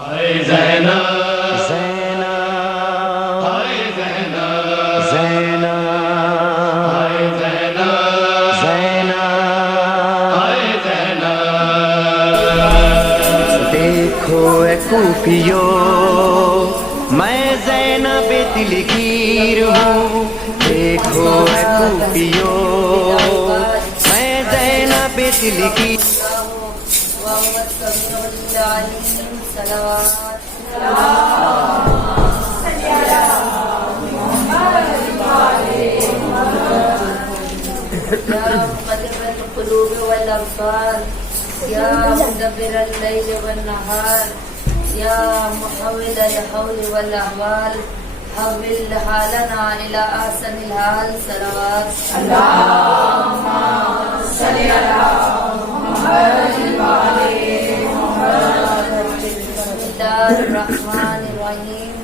ہائے زینب زینب ہائے زینب زینب ہائے زینب زینب ہائے زینب دیکھو اے کوفیو میں زینب دلگیر ہوں، دیکھو اے کوفیو میں زینب دلگیر مدبر القلوب والأبصار يا مدبر الليل والنهار يا محول الحول والأحوال حول حالنا إلى أحسن الحال صلوات اللهم صل على محمد وعلى محمد. بسم الله الرحمن الرحيم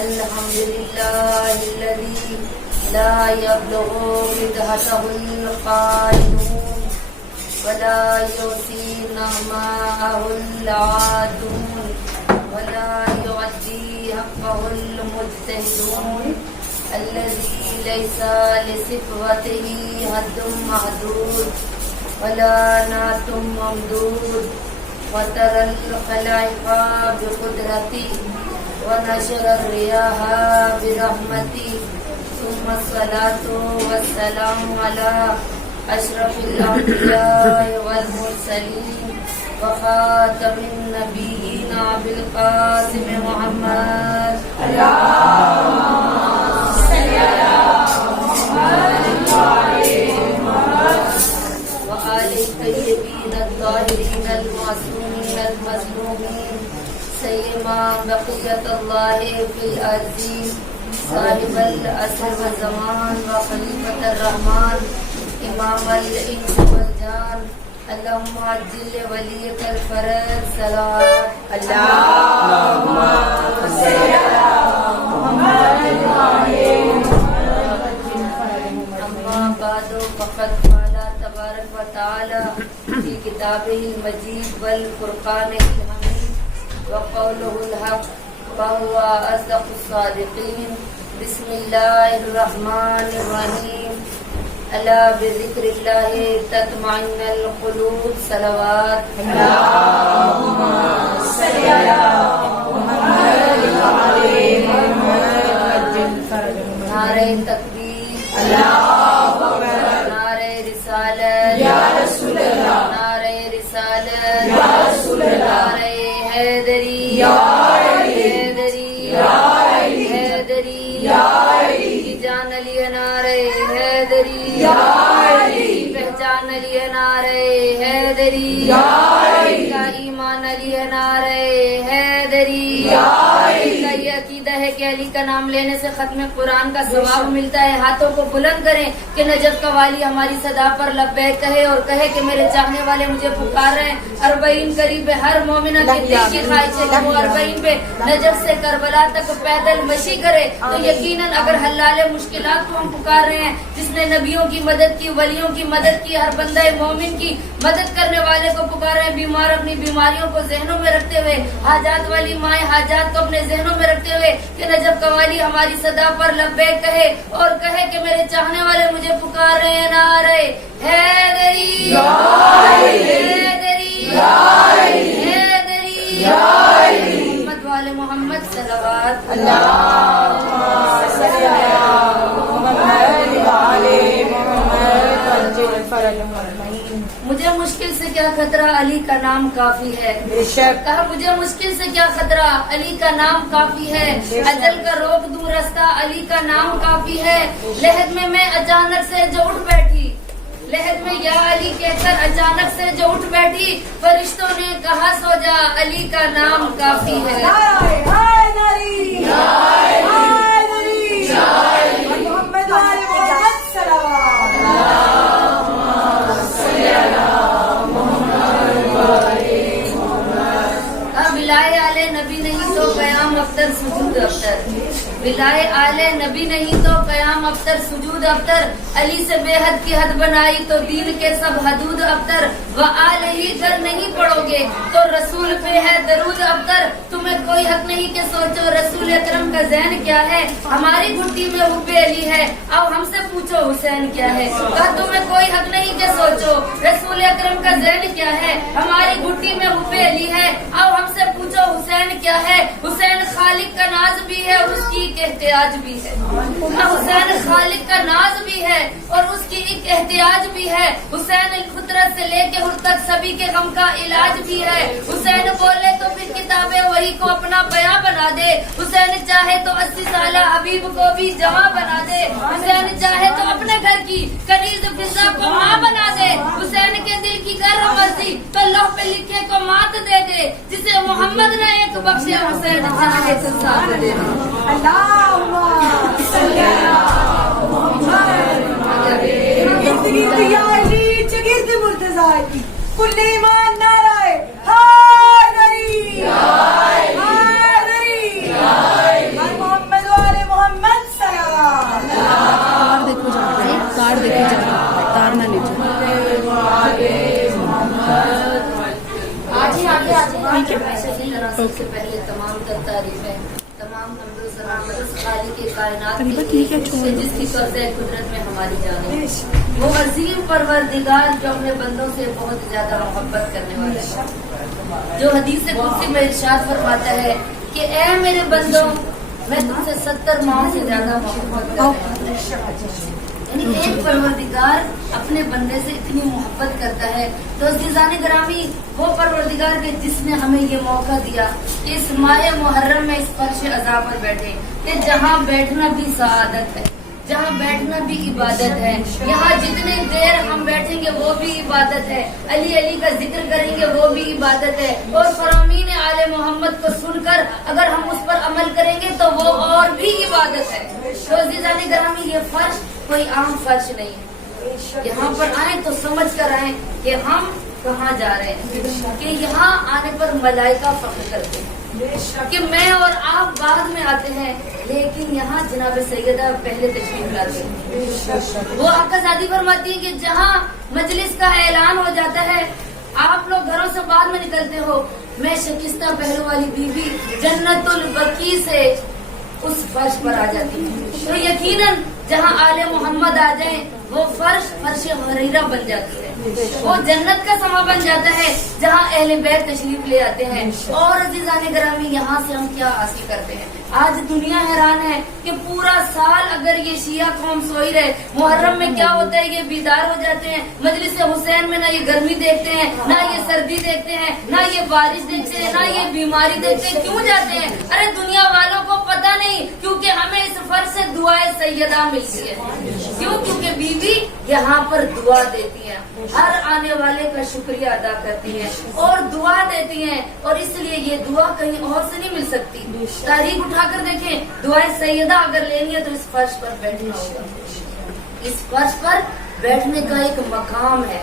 الحمد لله الذي لا يبلغ مدحته القائلون ولا يؤتي نعماءه العادون ولا يؤدي حقه المجتهدون الذي ليس لصفوته حد محدود ولا نعت ممدود وترى الخلائق بقدرته ونشر الرياح برحمته ثم الصلاة والسلام على أشرف الأنبياء والمرسلين وخاتم النبيين أبي القاسم محمد اللهم صل على محمد وعلى محمد وآل الطيبين الطاهرين المعصومين المظلومين سيما بقية الله في الأرض صاحب العصر والزمان وخلیفۃ الرحمن امام الانس والجان اللهم عجل لوليك الفرج صلوات اللهم صل على محمد وعلى محمد. اما بعد فقد قال تبارك وتعالى في كتابه المجيد والفرقان الحميد وقوله الحق وهو أصدق الصادقين. بسم الله الرحمن الرحيم ألا بذكر الله تطمئن القلوب صلوات اللهم صل على محمد وعلى محمد. نعرہ تکبیر اللہ اکبر، نعرہ رسالت یا رسول اللہ، نعرہ رسالت یا رسول اللہ، نعرہ حیدری یا جان علی نعرہ حیدری پہچان علی نعرہ حیدری کا ایمان علی نعرہ حیدری کا یہ عقیدہ ہے کہ علی کا نام لینے سے ختم قرآن کا ثواب ملتا ہے. ہاتھوں کو بلند کریں کہ نجف کا والی ہماری صدا پر لبیک کہے اور کہے کہ میرے چاہنے والے مجھے پکار رہے ہیں. اربعین قریب ہر مومنہ کے دل کی خواہش ہے کہ وہ اربعین پہ نجف سے کربلا تک پیدل مشی کرے تو یقیناً اگر حلال مشکلات کو ہم پکار رہے ہیں جس نے نبیوں کی مدد کی، ولیوں کی مدد کی، ہر بندہ مومن کی مدد کرنے والے کو پکار رہے ہیں. بیمار اپنی بیماریوں کو ذہنوں میں رکھتے ہوئے، حاجات والی مائیں حاجات کو اپنے ذہنوں میں رکھتے ہوئے کہ نجف قوالی ہماری صدا پر لبیک کہے اور کہے کہ میرے چاہنے والے مجھے پکار رہے ہیں. نعرہ حیدری حیدری حیدری محمد والے محمد صلوات اللہم صل علی محمد وعلی محمد. مجھے مشکل سے کیا خطرہ علی کا نام کافی ہے. کہا مجھے مشکل سے کیا خطرہ علی کا نام کافی ہے. اجل کا روک دوں رستہ علی کا نام کافی ہے. لحد میں اچانک سے جو اٹھ بیٹھی، لحد میں یا علی کہہ کر اچانک سے جو اٹھ بیٹھی، فرشتوں نے کہا سو جا علی کا نام کافی ہے. ولائے آل نبی نہیں تو قیام افطر سجود افطر، ولائے آل نبی نہیں تو قیام افطر سجود افطر. علی سے بے حد کی حد بنائی تو دین کے سب حدود افطر. و آل ہی گر نہیں پڑھو گے تو رسول پہ ہے درود افطر. تم تمہیں کوئی حق نہیں کہ سوچو رسول اکرم کا ذہن کیا ہے، ہماری گھٹی میں حب علی ہے، اب ہم سے پوچھو حسین کیا ہے۔ کہا تمہیں کوئی حق نہیں کہ سوچو رسول اکرم کا ذہن کیا ہے، ہماری گھٹی میں حب علی ہے، اب ہم سے پوچھو حسین کیا ہے۔ حسین خالق کا ناز بھی ہے اور اس کی ایک احتیاج بھی ہے، حسین خالق کا ناز بھی ہے اور اس کی ایک احتیاج بھی ہے۔ حسین فطرت سے لے کے ہر تک سبھی کے غم کا علاج بھی ہے۔ حسین بولے تو پھر کتابیں وہی کو اپنا بیاں بنا دے، حسین چاہے تو 80 سالہ حبیب کو بھی جوان بنا دے، حسین چاہے تو اپنے گھر کی کنیز فضا کو ماں بنا دے، حسین کے دل کی گر مرضی تو لوح پہ لکھے کو مات دے دے، جسے محمد نے ایک بخشے حسین چاہے تو ساتھ دے دے۔ کل ایمان نعرہ حیدری حیدری محمد والے محمد سلام۔ کار دیکھے جا رہا ہے، تار نہ نیچے۔ سب سے پہلے تمام تعریفیں، تمام حمد و ثنا اس خالق کائنات ٹھیک ہے، چھوڑ جس کی قبضہ قدرت میں ہماری جان ہے، وہ عظیم پروردگار جو اپنے بندوں سے بہت زیادہ محبت کرنے والا ہے، جو حدیث قدسی میں ارشاد فرماتا ہے کہ اے میرے بندوں میں تم سے 70 ماؤں سے زیادہ محبت کرتا ہوں۔ یعنی ایک پروردگار اپنے بندے سے اتنی محبت کرتا ہے، تو عزیزان گرامی وہ پروردگار کے جس نے ہمیں یہ موقع دیا کہ اس ماہ محرم میں اس فرش عزا پر بیٹھے، کہ جہاں بیٹھنا بھی سعادت ہے، جہاں بیٹھنا بھی عبادت ہے، یہاں جتنی دیر ہم بیٹھیں گے وہ بھی عبادت ہے، علی علی کا ذکر کریں گے وہ بھی عبادت ہے، اور فرامین آل محمد کو سن کر اگر ہم اس پر عمل کریں گے تو وہ اور بھی عبادت ہے۔ تو عزیزان گرامی یہ فرش کوئی عام فرش نہیں ہے، یہاں پر آئیں تو سمجھ کر آئیں کہ ہم کہاں جا رہے ہیں، کہ یہاں آنے پر ملائکہ فخر کرتے ہیں کہ میں اور آپ بعد میں آتے ہیں، لیکن یہاں جناب سیدہ پہلے تشریف لاتے ہیں۔ وہ آقا زادی فرماتی ہے کہ جہاں مجلس کا اعلان ہو جاتا ہے، آپ لوگ گھروں سے بعد میں نکلتے ہو، میں شکستہ پہلو والی بیوی جنت البقیع سے اس فرش پر آ جاتی ہوں، تو یقیناً جہاں آل محمد آ جائیں وہ فرش حریرہ بن جاتی ہے، وہ جنت کا سما بن جاتا ہے جہاں اہل بیت تشریف لے آتے ہیں۔ اور عزیزان گرامی یہاں سے ہم کیا حاصل کرتے ہیں؟ آج دنیا حیران ہے کہ پورا سال اگر یہ شیعہ قوم سوئی رہے، محرم میں کیا ہوتا ہے یہ بیدار ہو جاتے ہیں، مجلس حسین میں نہ یہ گرمی دیکھتے ہیں، نہ یہ سردی دیکھتے ہیں، نہ یہ بارش دیکھتے ہیں، نہ یہ بیماری دیکھتے ہیں۔ کیوں جاتے ہیں؟ ارے دنیا والوں کو پتہ نہیں، کیونکہ ہمیں اس فرش سے دعائے سیدہ ملتی ہے۔ کیوں؟ کیونکہ بیوی یہاں پر دعا دیتی ہیں، ہر آنے والے کا شکریہ ادا کرتی ہیں اور دعا دیتی ہیں، اور اس لیے یہ دعا کہیں اور سے نہیں مل سکتی۔ تاریخ اٹھا کر دیکھیں، دعائے سیدہ اگر لینی ہے تو اس فرش پر بیٹھنا ہوگا۔ اس فرش پر بیٹھنے کا ایک مقام ہے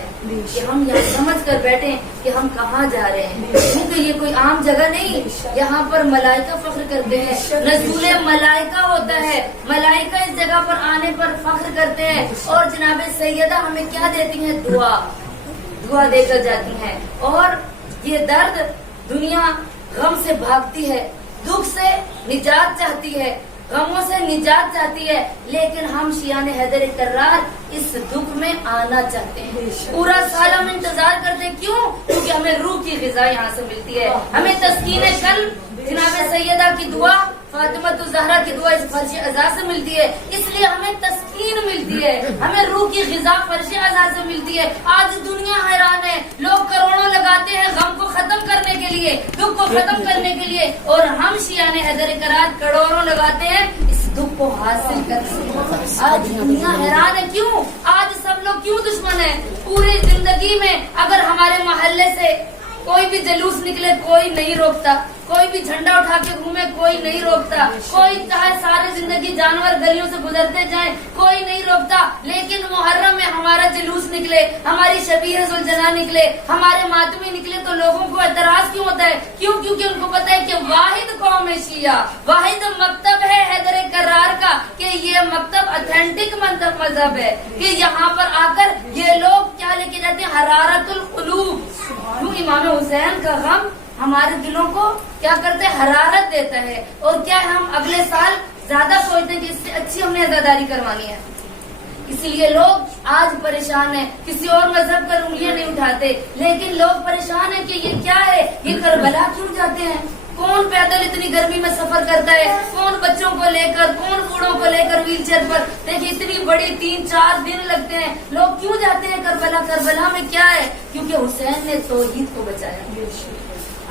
کہ ہم یہ سمجھ کر بیٹھیں کہ ہم کہاں جا رہے ہیں، کیونکہ یہ کوئی عام جگہ نہیں، یہاں پر ملائکہ فخر کرتے ہیں، نزول ملائکہ ہوتا ہے، ملائکہ اس جگہ پر آنے پر فخر کرتے ہیں، اور جناب سیدہ ہمیں کیا دیتی ہیں؟ دعا دے کر جاتی ہیں۔ اور یہ درد دنیا غم سے بھاگتی ہے، دکھ سے نجات چاہتی ہے، غموں سے نجات چاہتی ہے، لیکن ہم شیعان حیدر کرار اس دکھ میں آنا چاہتے ہیں۔ پورا سال ہم انتظار کرتے ہیں، کیوں؟ کیونکہ ہمیں روح کی غذا یہاں سے ملتی ہے، ہمیں تسکین قلب جناب سیدہ کی دعا، فاطمہ الزہرا کی دعا اس فرش عزا سے ملتی ہے، اس لیے ہمیں تسکین ملتی ہے، ہمیں روح کی غذا فرش عزا سے ملتی ہے۔ آج دنیا حیران ہے، لوگ کروڑوں لگاتے ہیں غم کو ختم کرنے کے لیے، دکھ کو ختم کرنے کے لیے، اور ہم شیعان حیدر کرار کروڑوں لگاتے ہیں اس دکھ کو حاصل کرنے کے لیے۔ آج دنیا حیران ہے، کیوں؟ آج سب لوگ کیوں دشمن ہیں؟ پوری زندگی میں اگر ہمارے محلے سے کوئی بھی جلوس نکلے کوئی نہیں روکتا، کوئی بھی جھنڈا اٹھا کے گھومے کوئی نہیں روکتا، کوئی چاہے ساری زندگی جانور گلیوں سے گزرتے جائیں کوئی نہیں روکتا، لیکن محرم میں ہمارا جلوس نکلے، ہماری شبیہ ذوالجلال نکلے، ہمارے ماتمی نکلے تو لوگوں کو اعتراض کیوں ہوتا ہے؟ کیوں؟ کیونکہ ان کو پتا ہے کہ واحد قوم ہے شیعہ، واحد مکتب ہے حیدر کرار کا، کہ یہ مکتب اتھینٹک مذہب ہے، کہ یہاں پر آ کر یہ لوگ کیا لے کے جاتے ہیں؟ حرارت القلوب۔ کیوں؟ امام حسین کا غم ہمارے دلوں کو کیا کرتے ہیں، حرارت دیتا ہے، اور کیا ہم اگلے سال زیادہ سوچتے ہیں کہ اس سے اچھی ہم نے عزاداری کروانی ہے. اسی لیے لوگ آج پریشان ہیں، کسی اور مذہب پر انگلیاں نہیں اٹھاتے، لیکن لوگ پریشان ہیں کہ یہ کیا ہے، یہ کربلا کیوں جاتے ہیں؟ کون پیدل اتنی گرمی میں سفر کرتا ہے؟ کون بچوں کو لے کر، کون بوڑھوں کو لے کر ویل چیئر پر؟ دیکھیے اتنی بڑی 3-4 دن لگتے ہیں. لوگ کیوں جاتے ہیں کربلا؟ کربلا میں کیا ہے؟ کیونکہ حسین نے توحید کو بچایا،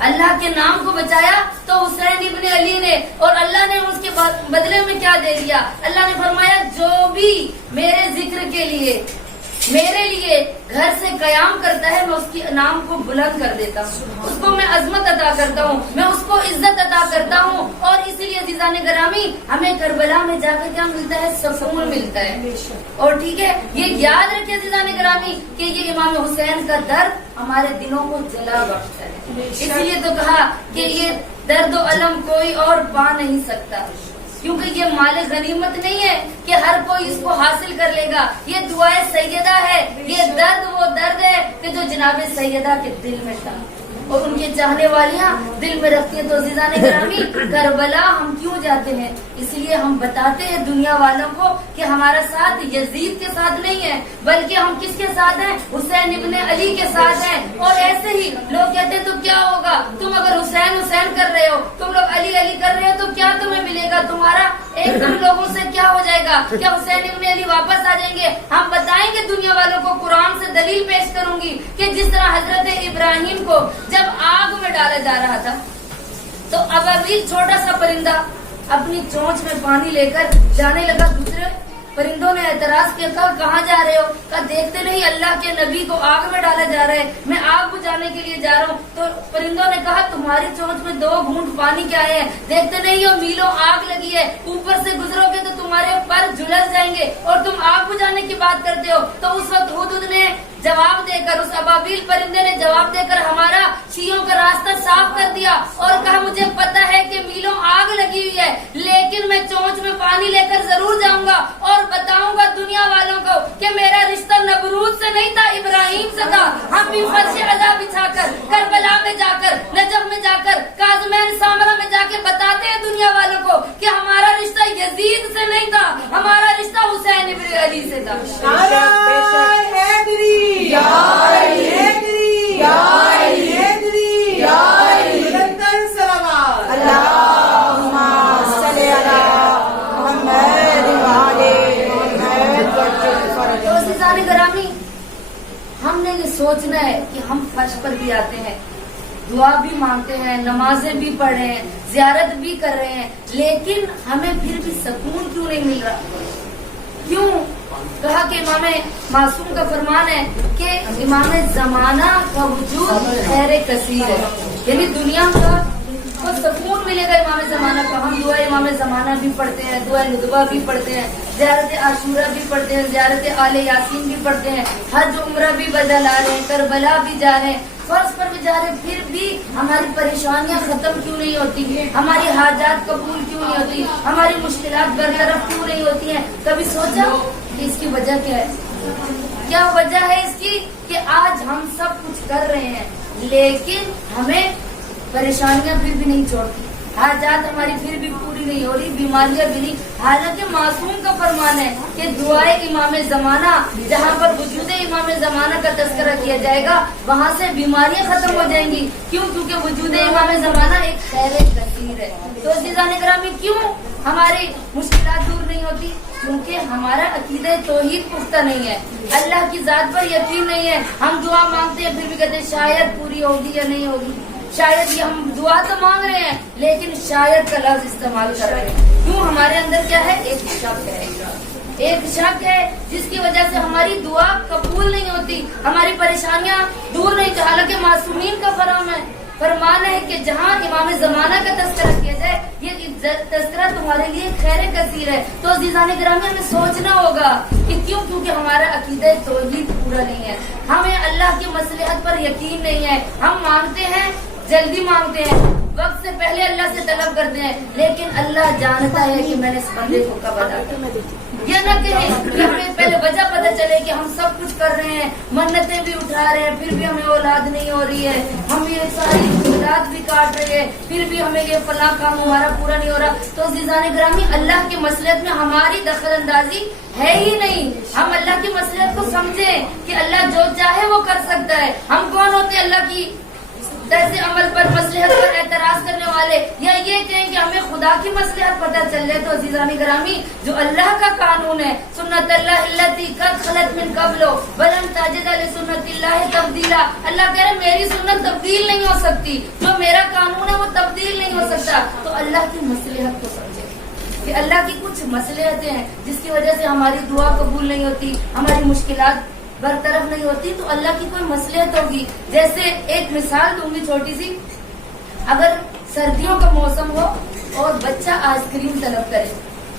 اللہ کے نام کو بچایا. تو حسین ابن علی نے، اور اللہ نے اس کے بدلے میں کیا دے دیا؟ اللہ نے فرمایا جو بھی میرے ذکر کے لیے میرے لیے گھر سے قیام کرتا ہے، میں اس کے نام کو بلند کر دیتا ہوں، اس کو میں عظمت عطا کرتا ہوں، میں اس کو عزت عطا کرتا ہوں. اور اسی لیے عزیزان گرامی، ہمیں کربلا میں جا کر کیا ملتا ہے؟ سکون ملتا ہے. اور ٹھیک ہے، یہ یاد رکھے عزیزان گرامی کہ یہ امام حسین کا درد ہمارے دلوں کو جلا بخشتا ہے. اس لیے تو کہا کہ یہ درد و الم کوئی اور پا نہیں سکتا، کیونکہ یہ مال غنیمت نہیں ہے کہ ہر کوئی اس کو حاصل کر لے گا. یہ دعائے سیدہ ہے، یہ درد وہ درد ہے کہ جو جناب سیدہ کے دل میں تھا اور ان کے چاہنے والیاں دل میں رکھتی ہیں. تو عزیزان گرامی، کربلا ہم کیوں جاتے ہیں؟ اس لیے ہم بتاتے ہیں دنیا والوں کو کہ ہمارا ساتھ یزید کے ساتھ نہیں ہے، بلکہ ہم کس کے ساتھ ہیں؟ حسین ابن علی کے ساتھ ہیں. اور ایسے ہی لوگ کہتے ہیں تو کیا ہوگا، تم اگر حسین حسین کر رہے ہو، تم لوگ علی علی کر رہے ہو، تو کیا تمہیں ملے گا؟ تمہارا ایک دم لوگوں سے کیا ہو جائے گا؟ کیا حسین ابن علی واپس آ جائیں گے؟ ہم بتائیں گے دنیا والوں کو، قرآن سے دلیل پیش کروں گی کہ جس طرح حضرت ابراہیم کو جب آگ میں ڈالا جا رہا تھا تو ابابیل چھوٹا سا پرندہ اپنی چونچ میں پانی لے کر جانے لگا. دوسرے پرندوں نے اعتراض کیا، کہا کہاں جا رہے ہو؟ کہا دیکھتے نہیں اللہ کے نبی کو آگ میں ڈالا جا رہا ہے، میں آگ بجھانے کے لیے جا رہا ہوں. تو پرندوں نے کہا تمہاری چونچ میں 2 گھونٹ پانی کیا ہے؟ دیکھتے نہیں ہو میلوں آگ لگی ہے، اوپر سے گزرو گے تو تمہارے پر جھلس جائیں گے اور تم آگ بجھانے کی بات کرتے ہو. تو اس وقت ہدہد نے جواب دے کر، اس ابابیل پرندے نے جواب دے کر ہمارا شیعوں کا راستہ صاف کر دیا اور کہا مجھے پتا ہے کہ میلوں آگ لگی ہوئی ہے، لیکن میں چونچ میں پانی لے کر ضرور جاؤں گا اور بتاؤں گا دنیا والوں کو کہ میرا رشتہ نبرود سے نہیں تھا، ابراہیم سے تھا. ہم بھی فرش عزا بچھا کر کربلا میں جا کر، نجف میں جا کر، کاظمین سامرا میں جا کے بتاتے ہیں دنیا والوں کو کہ ہمارا رشتہ یزید سے نہیں تھا، ہمارا رشتہ حسین ابن علی سے تھا. گرامی، ہم نے یہ سوچنا ہے کہ ہم فرش پر بھی آتے ہیں، دعا بھی مانگتے ہیں، نمازیں بھی پڑھ رہے ہیں، زیارت بھی کر رہے ہیں، لیکن ہمیں پھر بھی سکون کیوں نہیں مل رہا؟ کیوں؟ کہا کہ امام معصوم کا فرمان ہے کہ امام زمانہ کا وجود خیر کثیر ہے، یعنی دنیا کا کو سکون ملے گا امام زمانہ کا. ہم دعا امام زمانہ بھی پڑھتے ہیں، دعا ندبہ بھی پڑھتے ہیں، زیارت عاشورہ بھی پڑھتے ہیں، زیارت آل یاسین بھی پڑھتے ہیں، حج عمرہ بھی بدل آ رہے ہیں، کربلا بھی جا رہے ہیں، فرض پر بھی جا رہے ہیں، پھر بھی ہماری پریشانیاں ختم کیوں نہیں ہوتی؟ ہماری حاجات قبول کیوں نہیں ہوتی؟ ہماری مشکلات برطرف کیوں نہیں ہوتی ہیں؟ کبھی سوچا کہ اس کی وجہ کیا ہے؟ کیا وجہ ہے اس کی کہ آج ہم سب کچھ کر رہے ہیں لیکن ہمیں پریشانیاں پھر بھی نہیں چھوڑتی، حاجات ہماری پھر بھی پوری نہیں ہو رہی، بیماریاں بھی نہیں. حالانکہ معصوم کا فرمان ہے کہ دعائے امام زمانہ، جہاں پر وجود امام زمانہ کا تذکرہ کیا جائے گا وہاں سے بیماریاں ختم ہو جائیں گی. کیوں؟ کیونکہ وجود امام زمانہ ایک خیر کثیر ہے. تو عزیزان گرامی، کیوں ہماری مشکلات دور نہیں ہوتی؟ کیونکہ ہمارا عقیدہ توحید پختہ نہیں ہے، اللہ کی ذات پر یقین نہیں ہے. ہم دعا مانگتے ہیں پھر بھی کہتے ہیں شاید پوری ہوگی یا نہیں ہوگی، شاید. یہ ہم دعا تو مانگ رہے ہیں لیکن شاید کا لفظ استعمال کر رہے ہیں. کیوں؟ ہمارے اندر کیا ہے؟ ایک شک ہے، ایک شک ہے جس کی وجہ سے ہماری دعا قبول نہیں ہوتی، ہماری پریشانیاں دور نہیں. حالانکہ معصومین کا فرمان ہے کہ جہاں امام زمانہ کا تذکرہ کیا جائے یہ تذکرہ تمہارے لیے خیر کثیر ہے. تو عزیزان گرامی، ہمیں سوچنا ہوگا کہ کیوں؟ کیونکہ ہمارا عقیدہ توحید پورا نہیں ہے، ہمیں اللہ کی مصلحت پر یقین نہیں ہے. ہم مانگتے ہیں، جلدی مانگتے ہیں، وقت سے پہلے اللہ سے طلب کرتے ہیں، لیکن اللہ جانتا ہے کہ میں نے اس بندے کو کب ادا کرنا۔ یہ نہ کہیں کہ ہمیں پہلے وجہ پتہ چلے کہ ہم سب کچھ کر رہے ہیں، منتیں بھی اٹھا رہے ہیں، پھر بھی ہمیں اولاد نہیں ہو رہی ہے، ہم یہ ساری اولاد بھی کاٹ رہے ہیں، پھر بھی ہمیں یہ فلاں کام ہمارا پورا نہیں ہو رہا۔ تو عزیزان گرامی، اللہ کی مصلحت میں ہماری دخل اندازی ہے ہی نہیں۔ ہم اللہ کی مصلحت کو سمجھیں کہ اللہ جو چاہے وہ کر سکتا ہے۔ ہم کون ہوتے ہیں اللہ کی طرز عمل پر، مصلحت پر اعتراض کرنے والے، یا یہ کہیں کہ ہمیں خدا کی مصلحت پتہ چل جائے؟ تو عزیزان گرامی، جو اللہ کا قانون ہے، سنت اللہ التی قد خلت من قبل ولن تجد لسنت اللہ تبدیلا، اللہ کہہ رہے میری سنت تبدیل نہیں ہو سکتی، جو میرا قانون ہے وہ تبدیل نہیں ہو سکتا۔ تو اللہ کی مصلحت کو سمجھے کہ اللہ کی کچھ مصلحتیں ہیں جس کی وجہ سے ہماری دعا قبول نہیں ہوتی، ہماری مشکلات برطرف نہیں ہوتی، تو اللہ کی کوئی مصلحت ہوگی۔ جیسے ایک مثال دوں گی چھوٹی سی، اگر سردیوں کا موسم ہو اور بچہ آئس کریم طلب کرے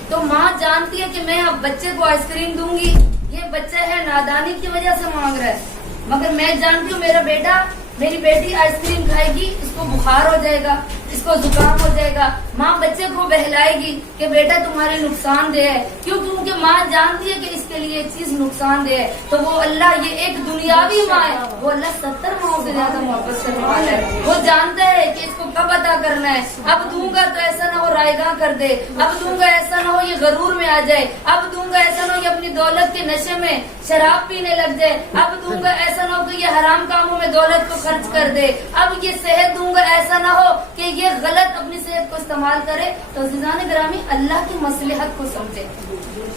تو ماں جانتی ہے کہ میں اب بچے کو آئس کریم دوں گی، یہ بچہ ہے نادانی کی وجہ سے مانگ رہا ہے، مگر میں جانتی ہوں میرا بیٹا میری بیٹی آئس کریم کھائے گی، اس کو بخار ہو جائے گا، اس کو زکام ہو جائے گا۔ ماں بچے کو بہلائے گی کہ بیٹا تمہارے نقصان دہ ہے، کیوں؟ کیونکہ ماں جانتی ہے کہ اس کے لیے چیز نقصان دہ ہے۔ تو وہ اللہ، یہ ایک دنیاوی ماں ہے، وہ اللہ 70 ماؤں سے زیادہ محبت کرنے والا ہے۔ وہ جانتا ہے کہ اس کو کب عطا کرنا ہے، اب دوں گا تو ایسا نہ ہو رائے گاہ کر دے، اب دوں گا ایسا نہ ہو یہ غرور میں آ جائے، اب دوں گا ایسا نہ ہو یہ اپنی دولت کے نشے میں شراب پینے لگ جائے، اب دوں گا ایسا نہ ہو کہ یہ حرام کاموں میں دولت کو خرچ کر دے، اب یہ صحت دوں گا ایسا نہ ہو کہ یہ غلط اپنی صحت کو استعمال کرے۔ تو عزیزان گرامی، اللہ کی مصلحت کو سمجھے۔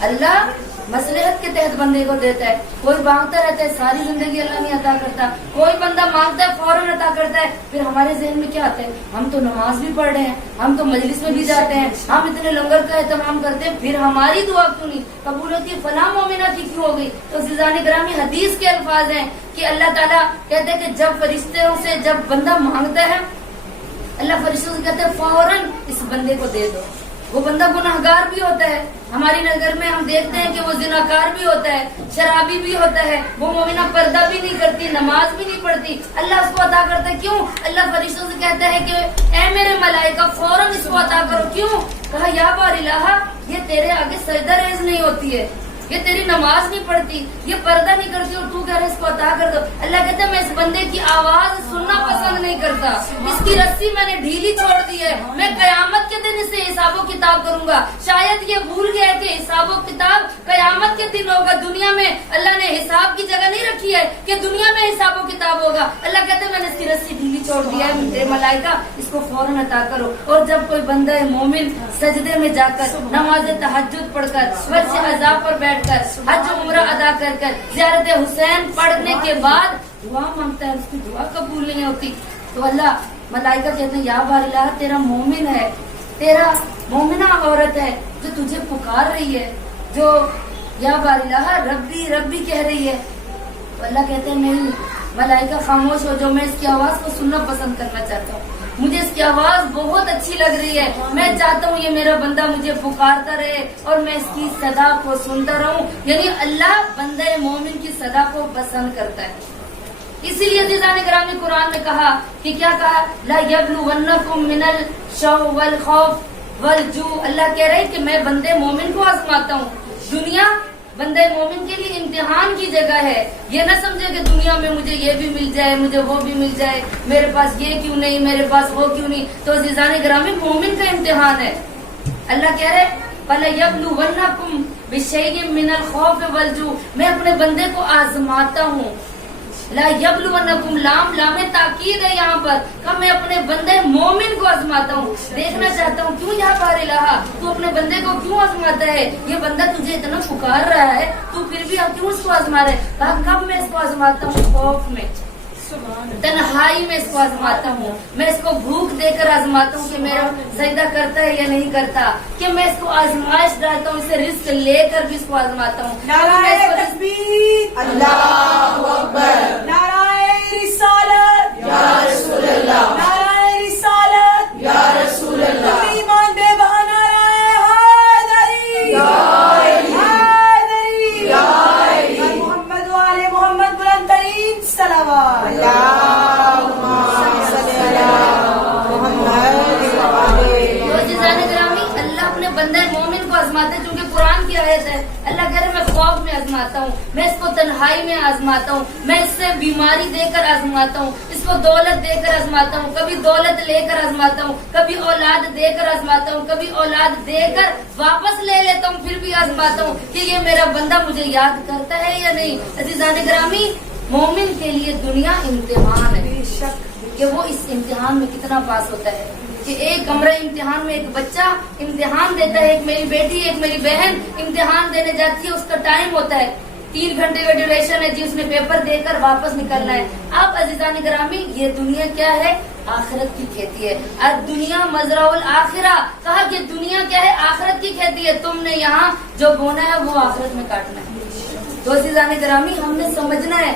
اللہ مصلحت کے تحت بندے کو دیتا ہے۔ کوئی مانگتا رہتا ہے ساری زندگی اللہ نہیں عطا کرتا، کوئی بندہ مانگتا ہے فوراً عطا کرتا ہے۔ پھر ہمارے ذہن میں کیا آتا ہے، ہم تو نماز بھی پڑھ رہے ہیں، ہم تو مجلس میں بھی جاتے ہیں، ہم اتنے لنگر کا اہتمام کرتے ہیں، پھر ہماری دعا کیوں نہیں قبول ہوتی؟ فلاں مومنہ کی کیوں ہو گئی؟ تو عزیزان گرامی، حدیث کے الفاظ ہیں کہ اللہ تعالیٰ کہتے ہیں کہ جب فرشتوں سے جب بندہ مانگتا ہے، اللہ فرشتوں سے کہتے ہیں فوراً اس بندے کو دے دو۔ وہ بندہ گناہگار بھی ہوتا ہے، ہماری نظر میں ہم دیکھتے ہیں کہ وہ زناکار بھی ہوتا ہے، شرابی بھی ہوتا ہے، وہ مومنہ پردہ بھی نہیں کرتی، نماز بھی نہیں پڑھتی، اللہ اس کو عطا کرتا ہے۔ کیوں؟ اللہ فرشتوں سے کہتا ہے کہ اے میرے ملائکہ فوراً اس کو عطا کرو۔ کیوں؟ کہا یا بار الہ، یہ تیرے آگے سجدہ ریز نہیں ہوتی ہے، یہ تیری نماز نہیں پڑھتی، یہ پردہ نہیں کرتی، اور تو کہہ رہے اس کو عطا کر دو۔ اللہ کہتا ہے میں اس بندے کی آواز سننا پسند نہیں کرتا، اس کی رسی میں نے ڈھیلی چھوڑ دی ہے، میں قیامت کے دن اسے حساب و کتاب کروں گا۔ شاید یہ بھول گیا کہ حساب و کتاب قیامت کے دن ہوگا، دنیا میں اللہ نے حساب کی جگہ نہیں رکھی ہے کہ دنیا میں حساب و کتاب ہوگا۔ اللہ کہتے ہیں میں نے اس کی رسی ڈھیلی چھوڑ دیا ہے، میرے ملائکہ اس کو فوراً عطا کرو۔ اور جب کوئی بندہ مومن سجدے میں جا کر نماز تہجد پڑھ کر فرش عذاب پر بیٹھ کر حج عمرہ ادا کر زیارت حسین پڑھنے کے بعد دعا مانگتا ہے، اس کی دعا قبول نہیں ہوتی، تو اللہ ملائکہ کہتے ہیں یا بار الہ، تیرا مومن ہے، تیرا مومنہ عورت ہے جو تجھے پکار رہی ہے، جو یا بار الہ ربی ربی کہہ رہی ہے۔ تو اللہ کہتے ہیں نہیں ملائکہ خاموش ہو جو میں اس کی آواز کو سننا پسند کرنا چاہتا ہوں، مجھے اس کی آواز بہت اچھی لگ رہی ہے، میں چاہتا ہوں یہ میرا بندہ مجھے پکارتا رہے اور میں اس کی صدا کو سنتا رہوں۔ یعنی اللہ بندہ مومن کی صدا کو پسند کرتا ہے۔ اسی لیے عزیزان گرامی قرآن نے کہا کہ کیا کہا، لا یبلونکم من الشوق والخوف والجوع، اللہ کہہ رہے کہ میں بندے مومن کو آزماتا ہوں۔ دنیا بندے مومن کے لیے امتحان کی جگہ ہے، یہ نہ سمجھے کہ دنیا میں مجھے یہ بھی مل جائے، مجھے وہ بھی مل جائے، میرے پاس یہ کیوں نہیں، میرے پاس وہ کیوں نہیں۔ تو عزیزان گرامی مومن کا امتحان ہے۔ اللہ کہہ رہے فَلَيَبْلُوَنَّكُمْ بِشَيْءٍ مِّنَ الْخَوْفِ وَالْجُوعِ، میں اپنے بندے کو آزماتا ہوں۔ لا یبلونکم، لام تاکید ہے یہاں پر کہ میں اپنے بندے مومن کو آزماتا ہوں، دیکھنا چاہتا ہوں کیوں یہاں پر الہ تو اپنے بندے کو کیوں آزماتا ہے، یہ بندہ تجھے اتنا پکار رہا ہے تو پھر بھی کیوں اس کو آزما رہا ہے۔ کہا کب میں اس کو آزماتا ہوں، خوف میں، تنہائی میں اس کو آزماتا ہوں، میں اس کو بھوک دے کر آزماتا ہوں کہ میرا سجدہ کرتا ہے یا نہیں کرتا، کہ میں اس کو آزمائش ڈالتا ہوں، اسے رزق لے کر بھی اس کو آزماتا ہوں۔ نعرہ تکبیر، اللہ اکبر، نعرہ رسالت یا رسول اللہ، نعرہ رسالت یا رسول اللہ، ایمان بے بہا نعرہ حیدری حیدری محمد و آل محمد بلند ترین صلوات، اللہم صلی علی محمد आजमाता हूँ, मैं इसको तन्हाई में आजमाता हूँ, मैं इससे बीमारी देकर आजमाता हूँ, इसको दौलत देकर आजमाता हूँ, कभी दौलत लेकर आजमाता हूँ, कभी औलाद देकर आजमाता हूँ, कभी औलाद देकर वापस ले लेता हूँ, फिर भी आजमाता हूँ कि ये मेरा बंदा मुझे याद करता है या नहीं। अज़ीज़ान ग्रामी, मोमिन के लिए दुनिया इम्तिहान है कि वो इस इम्तिहान में कितना पास होता है। कि एक कमरा इम्तिहान में एक बच्चा इम्तिहान देता है, एक मेरी बेटी, एक मेरी बहन इम्तिहान देने जाती है, उसका टाइम होता है 3 घंटे का ड्यूरेशन है जी, उसने पेपर देकर वापस निकलना है। अब अज़ीज़ान ग्रामी, ये दुनिया क्या है? आखिरत की खेती है। और दुनिया मजराउल आखिरा, कहा कि दुनिया क्या है? आखिरत की खेती है। तुमने यहाँ जो बोना है वो आखिरत में काटना है। तो अज़ीज़ान ग्रामी, हमने समझना है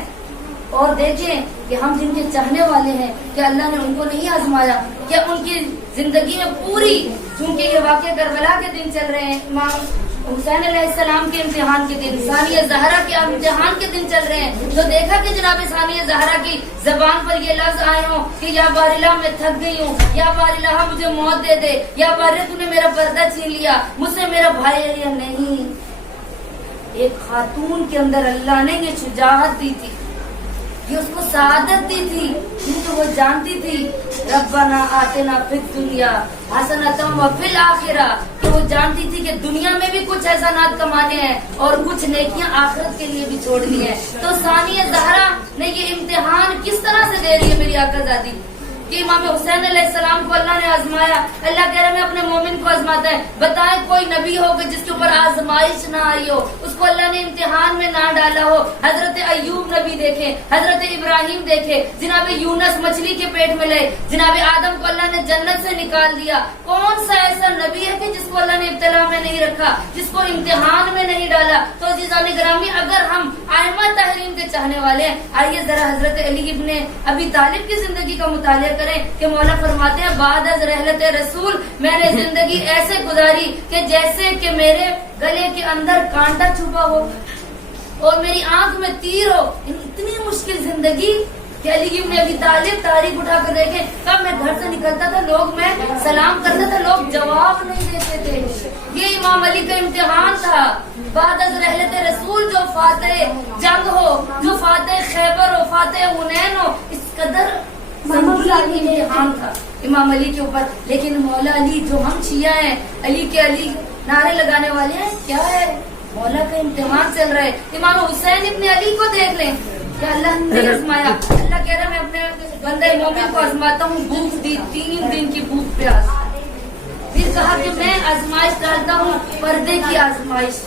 और देखें कि हम जिनके चाहने वाले हैं, कि अल्लाह ने उनको नहीं आजमाया, क्या उनकी जिंदगी में पूरी, चूंकि ये वाक़या करबला के दिन चल रहे हैं, इमाम हुसैन अलैहिस्सलाम के इम्तिहान के दिन, सानिया ज़हरा के इम्तिहान के दिन चल रहे हैं, तो देखा कि जनाब सानिया ज़हरा की जबान पर ये लफ्ज आए हों कि या बारिला मैं थक गई हूँ, या बारिला मुझे मौत दे दे, या बारिला तूने मेरा पर्दा छीन लिया, मुझसे मेरा भाई है या नहीं। एक खातून के अंदर अल्लाह ने ये शुजाअत दी थी, ये उसको सआदत दी थी, क्योंकि वो जानती थी रब्बना आतिना फिद दुनिया हसनतम व फिल आखिरा, कि वो जानती थी कि दुनिया में भी कुछ हसनात कमाने हैं और कुछ नेकियां आखिरत के लिए भी छोड़नी है। तो सानिया ज़हरा ने ये इम्तिहान किस तरह से दे रही है मेरी आकाज़ादी, कि इमाम हुसैन अलैहिस्सलाम को अल्लाह ने आजमाया। अल्लाह कह रहा है मैं अपने मोमिन को आजमाता है। बताए कोई नबी हो कि जिसके ऊपर आजमाइश ना आई हो, उसको अल्लाह ने इम्तिहान में ना डाला हो। हजरत अय्यूब नबी देखे, हजरत इब्राहिम देखे, जनाब यूनुस मछली के पेट में ले, जनाब आदम को अल्लाह ने जन्नत से निकाल दिया। कौन सा ऐसा नबी है कि जिसको अल्लाह ने इब्तिला में नहीं रखा, जिसको इम्तिहान में नहीं डाला। तो अज़ीज़ान ग्रामी, अगर हम आइम्मा तहरीम के चाहने वाले हैं, आइए जरा हजरत अली इब्ने अबी तालिब की जिंदगी का मुतालिया करें कि मौला फरमाते हैं बाद अज़ रहलत रसूल मैंने जिंदगी ऐसे गुजारी कि जैसे कि मेरे गले के अंदर कांटा छुपा हो और मेरी आंख में तीर हो। इतनी मुश्किल जिंदगी कि अली इब्ने अबी तालिब तारीख उठा कर देखे, कब मैं घर से निकलता था लोग, मैं सलाम करता था, लोग जवाब नहीं देते थे। ये इमाम अली का इम्तिहान था। बाद अज़ रहलत रसूल जो फातह जंग हो, जो फातह खैबर हो, फातह हुनैन हो, इस कदर संगीन इम्तिहान था इमाम अली के ऊपर। लेकिन मौला अली, जो हम शिया हैं, अली के अली नारे लगाने वाले हैं, क्या है? मौला का इम्तिहान चल रहा है। इमाम हुसैन इब्ने अली को देख लें, क्या अल्लाह ने आजमाया। अल्लाह कह रहा है मैं अपने बंदे मोमिन को आजमाता हूँ, भूख दी 3 दिन की भूख प्यास। फिर कहा कि मैं आजमाइश डालता हूँ, पर्दे की आजमाइश।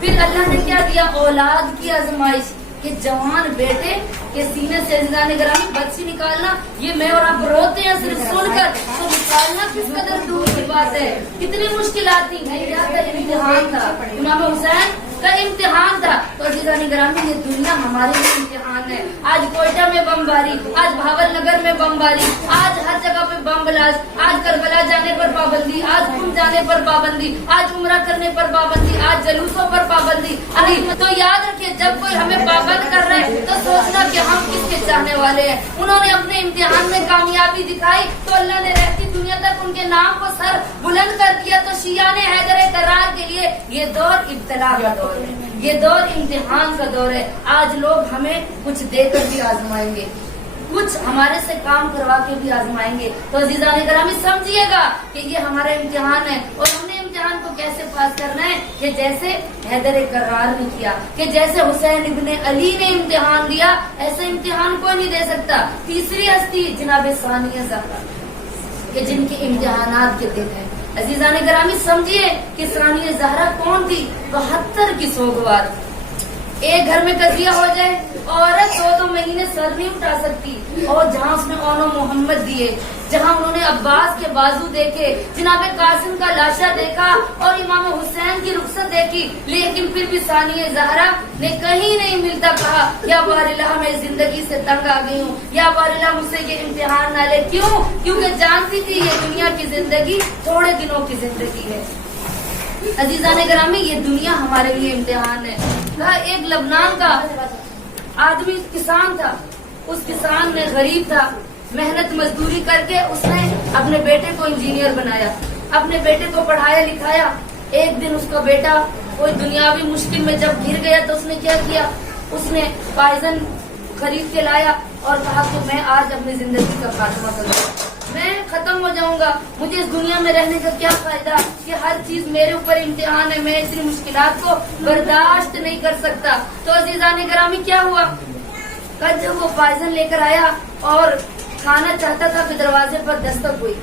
फिर अल्लाह ने क्या दिया? औलाद की आजमाइश, कि जवान बेटे के सीने से ग्रामी बच्ची निकालना, ये मैं और आप रोते हैं सिर्फ सुनकर, तो निकालना किस कदर दूर की बात है। कितनी मुश्किलात थी, नहीं याद था, इम्तिहान था, इमाम हुसैन का इम्तिहान था। तो अज़ीज़ान ग्रामी, ये दुनिया हमारे लिए इम्तिहान है। आज कोयटा में बमबारी, आज भावलनगर में बमबारी, आज हर जगह पे बम ब्लास्ट, आज करबला जाने पर पाबंदी, आज कुंभ जाने पर पाबंदी, आज उम्रा करने पर पाबंदी, आज जलूसों पर पाबंदी। अरे तो याद रखिए, जब कोई हमें पाबंद कर रहा है तो सोचना कि हम किसके चाहने वाले हैं। उन्होंने अपने इम्तिहान में कामयाबी दिखाई तो अल्लाह ने रहती दुनिया तक उनके नाम को सर बुलंद कर दिया। तो शिया ने हैदर करार के लिए ये दौर इब्तिला का दौर है, ये दौर इम्तिहान का दौर है। आज लोग हमें कुछ देकर भी आजमाएंगे, कुछ हमारे से काम करवा के भी आजमाएंगे। तो अज़ीज़ान ग्रामी, समझिएगा कि ये हमारा इम्तिहान है और हमने इम्तिहान को कैसे पास करना है, कि जैसे हैदर करार ने किया, कि जैसे हुसैन इब्ने अली ने इम्तिहान दिया, ऐसे इम्तिहान कोई नहीं दे सकता। तीसरी हस्ती जनाब सानिया ज़हरा, कि जिनके इम्तिहानात के दिन है। अज़ीज़ान ग्रामी, समझिए कि सानिया ज़हरा कौन थी? 72 की सौगवार। एक घर में कजिया हो जाए, औरत 2-2 महीने सर नहीं उठा सकती। और जहाँ उसने ओनो मोहम्मद दिए, जहाँ उन्होंने अब्बास के बाजू देखे, जनाब कासिम का लाशा देखा और इमाम हुसैन की रुखसत देखी, लेकिन फिर भी सानिया ज़हरा ने कहीं नहीं मिलता कहा या बारिल्लाह मैं जिंदगी से तंग आ गई हूँ, या बारिल्लाह मुझसे ये इम्तिहान ना ले। क्यों? क्योंकि जानती थी ये दुनिया की जिंदगी थोड़े दिनों की जिंदगी है। अज़ीज़ान ग्रामी, ये दुनिया हमारे लिए इम्तिहान है। कहा एक लबनान का आदमी किसान था, उस किसान ने गरीब था, मेहनत मजदूरी करके उसने अपने बेटे को इंजीनियर बनाया, अपने बेटे को पढ़ाया लिखाया। एक दिन उसका बेटा कोई दुनियावी मुश्किल में जब घिर गया तो उसने क्या किया, उसने पायजन खरीद के लाया और कहा कि मैं आज अपनी जिंदगी का खात्मा करूंगा, मैं खत्म हो जाऊंगा, मुझे इस दुनिया में रहने का क्या फायदा कि हर चीज मेरे ऊपर इम्तिहान है, मैं इतनी मुश्किलात को बर्दाश्त नहीं कर सकता। तो अजीजान ग्रामी क्या हुआ, कल जब वो पायजन लेकर आया और खाना चाहता था कि दरवाजे पर दस्तक हुई,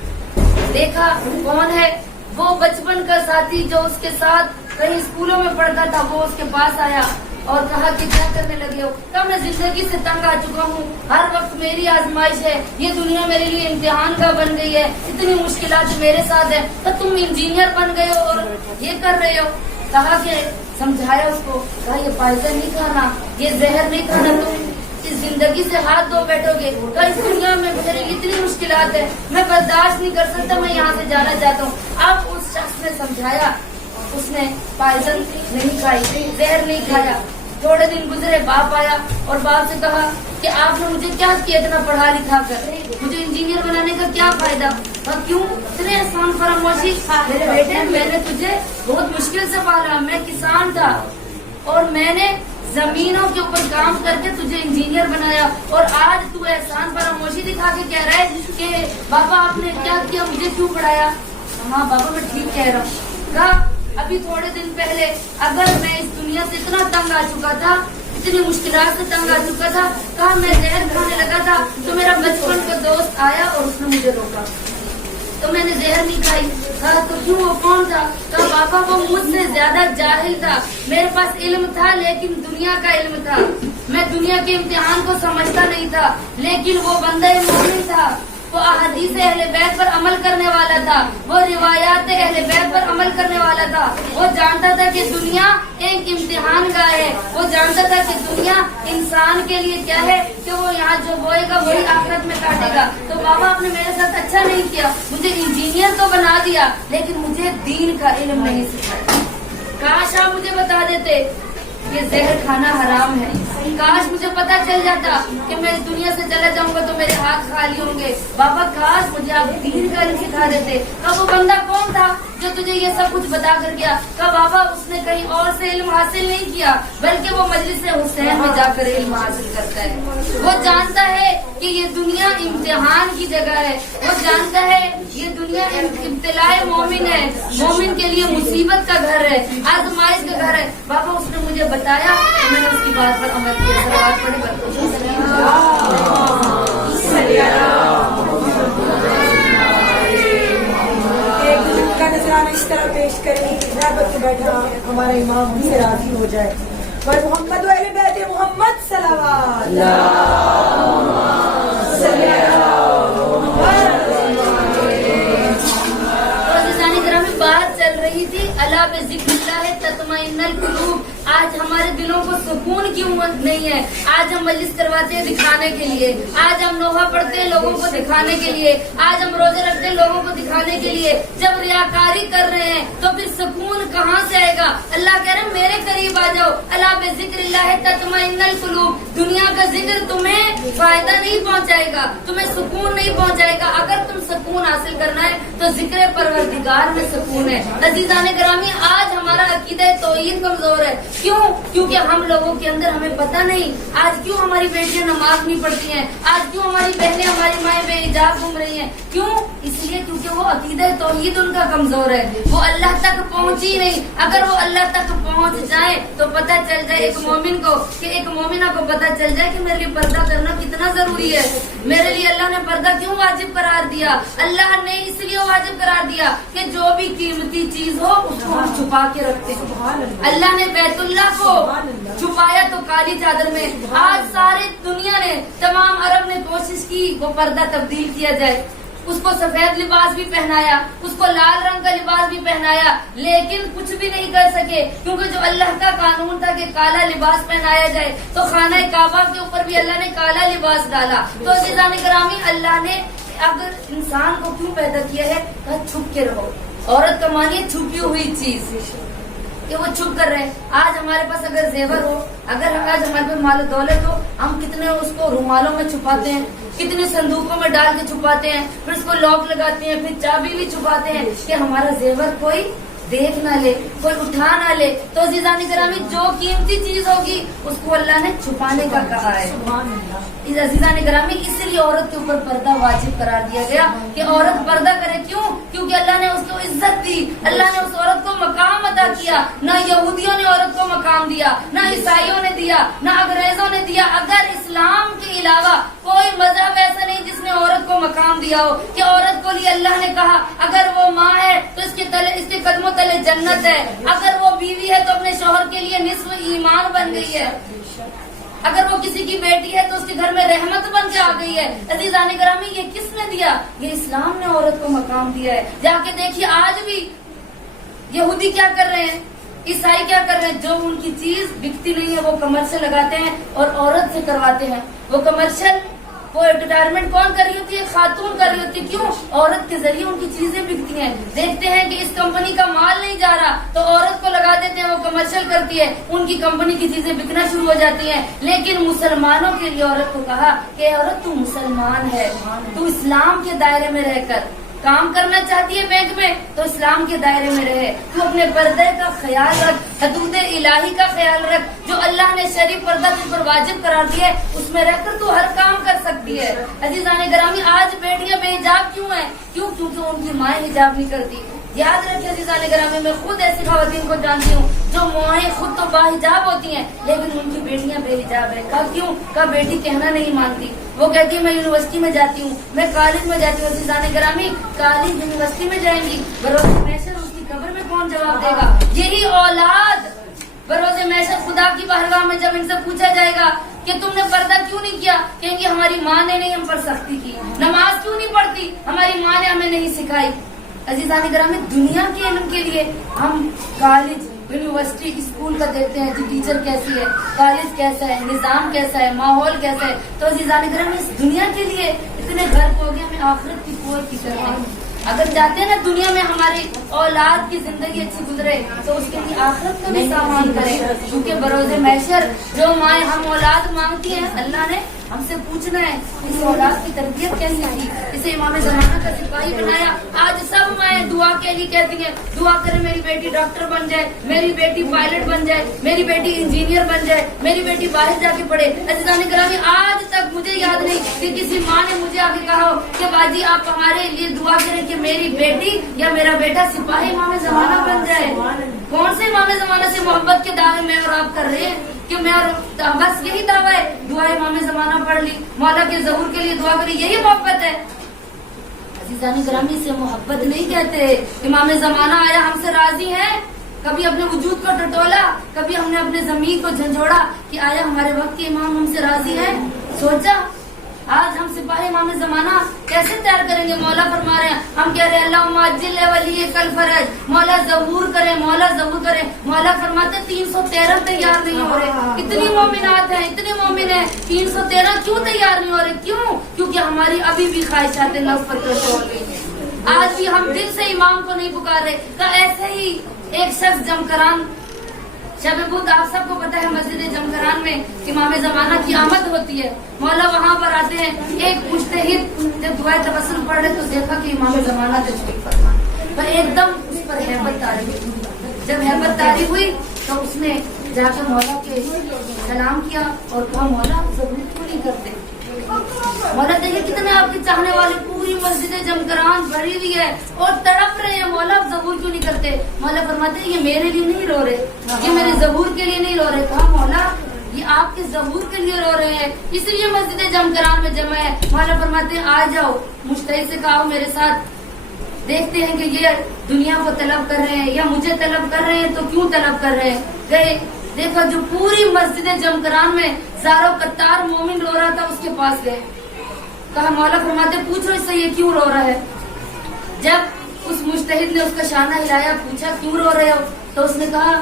देखा कौन है, वो बचपन का साथी जो उसके साथ कहीं स्कूलों में पढ़ता था, वो उसके पास आया और कहा कि क्या करने लगे हो। कहा मैं जिंदगी से तंग आ चुका हूँ, हर वक्त मेरी आजमाइश है, ये दुनिया मेरे लिए इम्तिहान का बन गई है, इतनी मुश्किलात मेरे साथ है, तो तुम इंजीनियर बन गए हो और ये कर रहे हो। कहा कि समझाया उसको, कहा ये पायजन नहीं खाना, ये जहर नहीं खाना, तुम इस जिंदगी से हाथ धो बैठोगे, तो इस दुनिया में मेरे लिए इतनी मुश्किलात है, मैं बर्दाश्त नहीं कर सकता, मैं यहाँ से जाना चाहता हूँ। अब उस शख्स ने समझाया, उसने पायजन नहीं खाई, जहर नहीं खाया। थोड़े दिन गुजरे, बाप आया और बाप से कहा कि आपने मुझे क्या किया इतना पढ़ा लिखा कर, मुझे इंजीनियर बनाने का क्या फायदा, और क्यों इतने एहसान फरामोशी। मेरे बेटे मैंने तुझे बहुत मुश्किल से पाला, मैं किसान था और मैंने जमीनों के ऊपर काम करके तुझे इंजीनियर बनाया, और आज तू एहसान फरामोशी दिखा के कह रहा है कि बाबा आपने क्या किया, मुझे क्यों पढ़ाया। हाँ बाबा मैं ठीक कह रहा हूँ। कहा अभी थोड़े दिन पहले अगर मैं इस दुनिया से इतना तंग आ चुका था, इतनी मुश्किलात से तंग आ चुका था, कहा मैं जहर खाने लगा था, तो मेरा बचपन का दोस्त आया और उसने मुझे रोका, तो मैंने जहर नहीं खाई। कहा तो क्यों, वो कौन था। कहा बाबा वो मुझसे ज्यादा जाहिल था, मेरे पास इल्म था लेकिन दुनिया का इल्म था, मैं दुनिया के इम्तिहान को समझता नहीं था, लेकिन वो बंदा मोमिन था, वो अहदीस अहले बैत पर अमल करने वाला था, वो रिवायात अहले बैत पर अमल करने वाला था, वो जानता था कि दुनिया एक इम्तिहान का है, वो जानता था कि दुनिया इंसान के लिए क्या है कि वो यहाँ जो बोएगा वही आखिरत में काटेगा। तो बाबा आपने मेरे साथ अच्छा नहीं किया, मुझे इंजीनियर तो बना दिया लेकिन मुझे दीन का इल्म नहीं सिखाया। काश आप मुझे बता देते ये जहर खाना हराम है, काश मुझे पता चल जाता कि मैं इस दुनिया से चला जाऊंगा तो मेरे हाथ खाली होंगे। बाबा काश मुझे आप दीन का इल्म सिखा देते। कब वो बंदा कौन था जो तुझे ये सब कुछ बता कर गया। कब बाबा उसने कहीं और से इल्म हासिल नहीं किया, बल्कि वो मजलिस हुसैन में जाकर इल्म हासिल करता है। वो जानता है कि ये दुनिया इम्तिहान की जगह है, वो जानता है ये दुनिया इब्तिलाए मोमिन है, मोमिन के लिए मुसीबत का घर है, आजमाइश का घर है। बाबा उसने मुझे बताया तो मैंने उसकी बात पर अमल किया। सलावत पढ़े इस तरह पेश करें कि बैठा हमारा इमाम हमसे राजी हो जाए। बस मोहम्मद वाले बैठे मोहम्मद सलावत। बात चल रही थी अला बिज़िक्रिल्लाह तत्मइन्नुल कुलूब। आज हमारे दिलों को सुकून क्यों नहीं है। आज हम मजलिस करवाते हैं दिखाने के लिए, आज हम नोहा पढ़ते हैं लोगों को दिखाने के लिए, आज हम रोजे रखते हैं लोगों को दिखाने के लिए। जब रियाकारी कर रहे हैं तो फिर सुकून कहाँ से आएगा। अल्लाह कह रहे हैं मेरे करीब आ जाओ, अला बिज़िक्रिल्लाह तत्मइन्नुल कुलूब। दुनिया का जिक्र तुम्हें फायदा नहीं पहुँचाएगा, तुम्हें सुकून नहीं पहुँचाएगा। अगर तुम सुकून हासिल करना है तो जिक्र परवरदिगार में सुकून है। अज़ीज़ान गिरामी आज हमारा अकीदा तौहीद कमजोर है। क्यों? क्योंकि हम लोगों के अंदर हमें पता नहीं। आज क्यों हमारी बेटियां नमाज नहीं पढ़ती हैं, आज क्यों हमारी बहनें हमारी माएँ बेहिजाब घूम रही हैं। क्यों? इसलिए क्योंकि वो अकीदा तौहीद उनका कमजोर है, वो अल्लाह तक पहुँची नहीं। अगर वो अल्लाह तक पहुँच जाए तो पता चल जाए एक मोमिन को कि एक मोमिना को पता चल जाए कि मेरे लिए पर्दा करना कितना जरूरी है। मेरे लिए अल्लाह ने पर्दा क्यों वाजिब करार दिया। अल्लाह ने इसलिए वाजिब करार दिया कि जो भी कीमती चीज हो उसको हम छुपा के रखते हैं। अल्लाह ने बैतुल्लाह को छुपाया तो काली चादर में। आज सारी दुनिया ने, तमाम अरब ने कोशिश की वो पर्दा तब्दील किया जाए, उसको सफेद लिबास भी पहनाया, उसको लाल रंग का लिबास भी पहनाया, लेकिन कुछ भी नहीं कर सके। क्योंकि जो अल्लाह का कानून था कि काला लिबास पहनाया जाए, तो खाना काबा के ऊपर भी अल्लाह ने काला लिबास डाला। तो अज़ीज़ान गिरामी अल्लाह ने अगर इंसान को क्यों पैदा किया है, तो छुप के रहो। औरत का मानिए छुपी हुई चीज कि वो छुप कर रहे। आज हमारे पास अगर जेवर हो, अगर आज हमारे पास माल दौलत हो, हम कितने उसको रुमालों में छुपाते हैं, कितने संदूकों में डाल के छुपाते हैं, फिर उसको लॉक लगाते हैं, फिर चाबी भी छुपाते हैं कि हमारा जेवर कोई देख ना ले, कोई उठा ना ले, तो अजीज़ान गिरामी जो कीमती चीज होगी उसको अल्लाह ने छुपाने का कहा है। इस अजीज़ान गिरामी इसलिए औरत के ऊपर पर्दा वाजिब करार दिया गया कि औरत पर्दा करे। क्यों? क्योंकि अल्लाह ने उसको इज्जत दी, अल्लाह ने उस औरत को मकाम अता किया। ना यहूदियों ने औरत को मकाम दिया, ना ईसाइयों ने दिया, ना अंग्रेजों ने दिया। अगर इस्लाम के अलावा कोई मजहब ऐसा नहीं जिसने औरत को मकाम दिया हो कि औरत को लिए अल्लाह ने कहा अगर वो माँ है तो इसके कदमों तले जन्नत है, अगर वो बीवी है तो अपने शौहर के लिए निस्फ ईमान बन गई है, अगर वो किसी की बेटी है तो उसके घर में रहमत बन के आ गई है। अजीज़ान गिरामी ये किसने दिया? ये इस्लाम ने औरत को मकाम दिया है। जाके देखिए आज भी यहूदी क्या कर रहे हैं, ईसाई क्या कर रहे हैं, जो उनकी चीज बिकती नहीं है वो कमर्शियल लगाते हैं और औरत से करवाते हैं। वो कमर्शियल वो एडवर्टाइजमेंट कौन कर रही होती है? खातून कर रही होती है। क्यों? औरत के जरिए उनकी चीजें बिकती हैं। देखते हैं कि इस कंपनी का माल नहीं जा रहा तो औरत को लगा देते हैं, वो कमर्शियल करती है, उनकी कंपनी की चीजें बिकना शुरू हो जाती हैं। लेकिन मुसलमानों के लिए औरत को कहा कि औरत तू मुसलमान है, तू इस्लाम के दायरे में रहकर काम करना चाहती है बैंक में तो इस्लाम के दायरे में रहे, तू अपने पर्दे का ख्याल रख, हदूद इलाही का ख्याल रख, जो अल्लाह ने शरीफ पर्दा तुझ पर वाजिब करार दिया है उसमें रहकर तू हर काम कर सकती है। अजीज़ान गिरामी आज बेटियां बेहिजाब क्यों हैं? क्यों? क्योंकि उनकी माएँ हिजाब नहीं करती। याद रखिए अजीज़ान गिरामी, मैं खुद ऐसी खवातीन को जानती हूँ जो माएँ खुद तो बाहिजाब होती हैं लेकिन उनकी बेटियां बेहिजाब है। कब? क्यों? कब बेटी कहना नहीं मानती, वो कहती है मैं यूनिवर्सिटी में जाती हूँ, मैं कॉलेज में जाती हूँ। अजीज़ान गिरामी कॉलेज यूनिवर्सिटी में जाएंगी, बरोज़ महशर उसकी कब्र में कौन जवाब देगा? यही औलाद बरोज़ महशर खुदा की बारगाह में जब इनसे पूछा जाएगा कि तुमने पर्दा क्यों नहीं किया, कहेंगे हमारी माँ ने नहीं हम पर सख्ती की। नमाज क्यों नहीं पढ़ती, हमारी माँ ने हमें नहीं सिखाई। अजीज़ान गिरामी दुनिया के इल्म के लिए हम कॉलेज यूनिवर्सिटी स्कूल का देखते हैं कि टीचर कैसी है, कॉलेज कैसा है, निजाम कैसा है, माहौल कैसा है। तो अजीज़ान गिरामी इस दुनिया के लिए इतने गर्क हो गए, हमें आखिरत की कोई फिक्र नहीं। अगर चाहते हैं ना दुनिया में हमारी औलाद की जिंदगी अच्छी गुजरे तो उसके लिए आखिरत का भी सामान करें, क्योंकि बरोज़े महशर जो माएँ हम औलाद मांगती हैं अल्लाह ने हमसे पूछना है इस औलाद की तरबियत कैसी थी, इसे इमाम ज़माना का सिपाही बनाया। आज सब माएँ दुआ के लिए कहती हैं दुआ करें मेरी बेटी डॉक्टर बन जाए, मेरी बेटी पायलट बन जाए, मेरी बेटी इंजीनियर बन जाए, मेरी बेटी बाहर जाके पढ़े। अजीज़ान गिरामी आज तक मुझे याद नहीं कि किसी माँ ने मुझे आगे कहा हो कि बाजी आप हमारे लिए दुआ करें कि मेरी बेटी या मेरा बेटा सिपाही इमाम ज़माना बन जाए। कौन से इमाम ज़माना से मोहब्बत के दावे में और आप कर रहे हैं कि मैं और बस यही दावा है दुआ इमाम ज़माना पढ़ ली, मौला के ज़हूर के लिए दुआ करी, यही मोहब्बत है। अजीज़ान गिरामी से मोहब्बत नहीं कहते। इमाम ज़माना आया हमसे राजी है, कभी अपने वजूद को टटोला, कभी हमने अपने ज़मीर को झंझोड़ा कि आया हमारे वक्त के इमाम हमसे राजी है। सोचा आज हम सिपाही इमाम ज़माना कैसे तैयार करेंगे? मौला फरमा रहे हैं, हम कह रहे हैं अल्लाह मुअज्जिल वली कल फरज, मौला ज़हूर करें, मौला ज़हूर करें। मौला फरमाते 313 तैयार नहीं हो रहे। इतनी मोमिनात हैं, इतनी मोमिन है, 313 क्यों तैयार नहीं हो रहे? क्यों? क्योंकि हमारी अभी भी ख्वाहिशात नफ्स पर कंट्रोल नहीं है। आज भी हम दिल से इमाम को नहीं पुकार रहे। का ऐसे ही एक शख्स जमकरान शब बुध, आप सबको पता है मस्जिद जमकरान में इमाम ज़माना की आमद होती है, मौला वहाँ पर आते हैं। एक मुज्तहिद जब दुआ तबस्सुम पढ़ रहे तो देखा कि इमाम ज़माना तशरीफ फरमा, पर एकदम उस पर हैबत तारी हुई। जब हैबत तारी हुई तो उसने जाकर मौला के सलाम किया और कहा मौला आप ज़रूर क्यों नहीं करते? मौला देखिए कितने आपके चाहने वाले, पूरी मस्जिद जमकरान भरी हुई है और तड़प रहे हैं, मौला आप ज़बूर क्यों नहीं करते? मौला फरमाते ये मेरे लिए नहीं रो रहे, ये मेरे ज़बूर के लिए नहीं रो रहे। कहा मौला ये आपके ज़बूर के लिए रो रहे हैं, इसलिए मस्जिद जमकरान में जमा है। मौला फरमाते आ जाओ, मुश्तहिद से कहा मेरे साथ, देखते हैं कि ये दुनिया को तलब कर रहे हैं या मुझे तलब कर रहे हैं, तो क्यों तलब कर रहे हैं। गए, देखा जो पूरी मस्जिद जमकरान में सारों कत्तार मोमिन रो रहा था उसके पास गए, कहा मौला फरमाते पूछो इससे ये क्यों रो रहा है। जब उस मुज्तहिद ने उसका शाना हिलाया, पूछा क्यों रो रहे हो, तो उसने कहा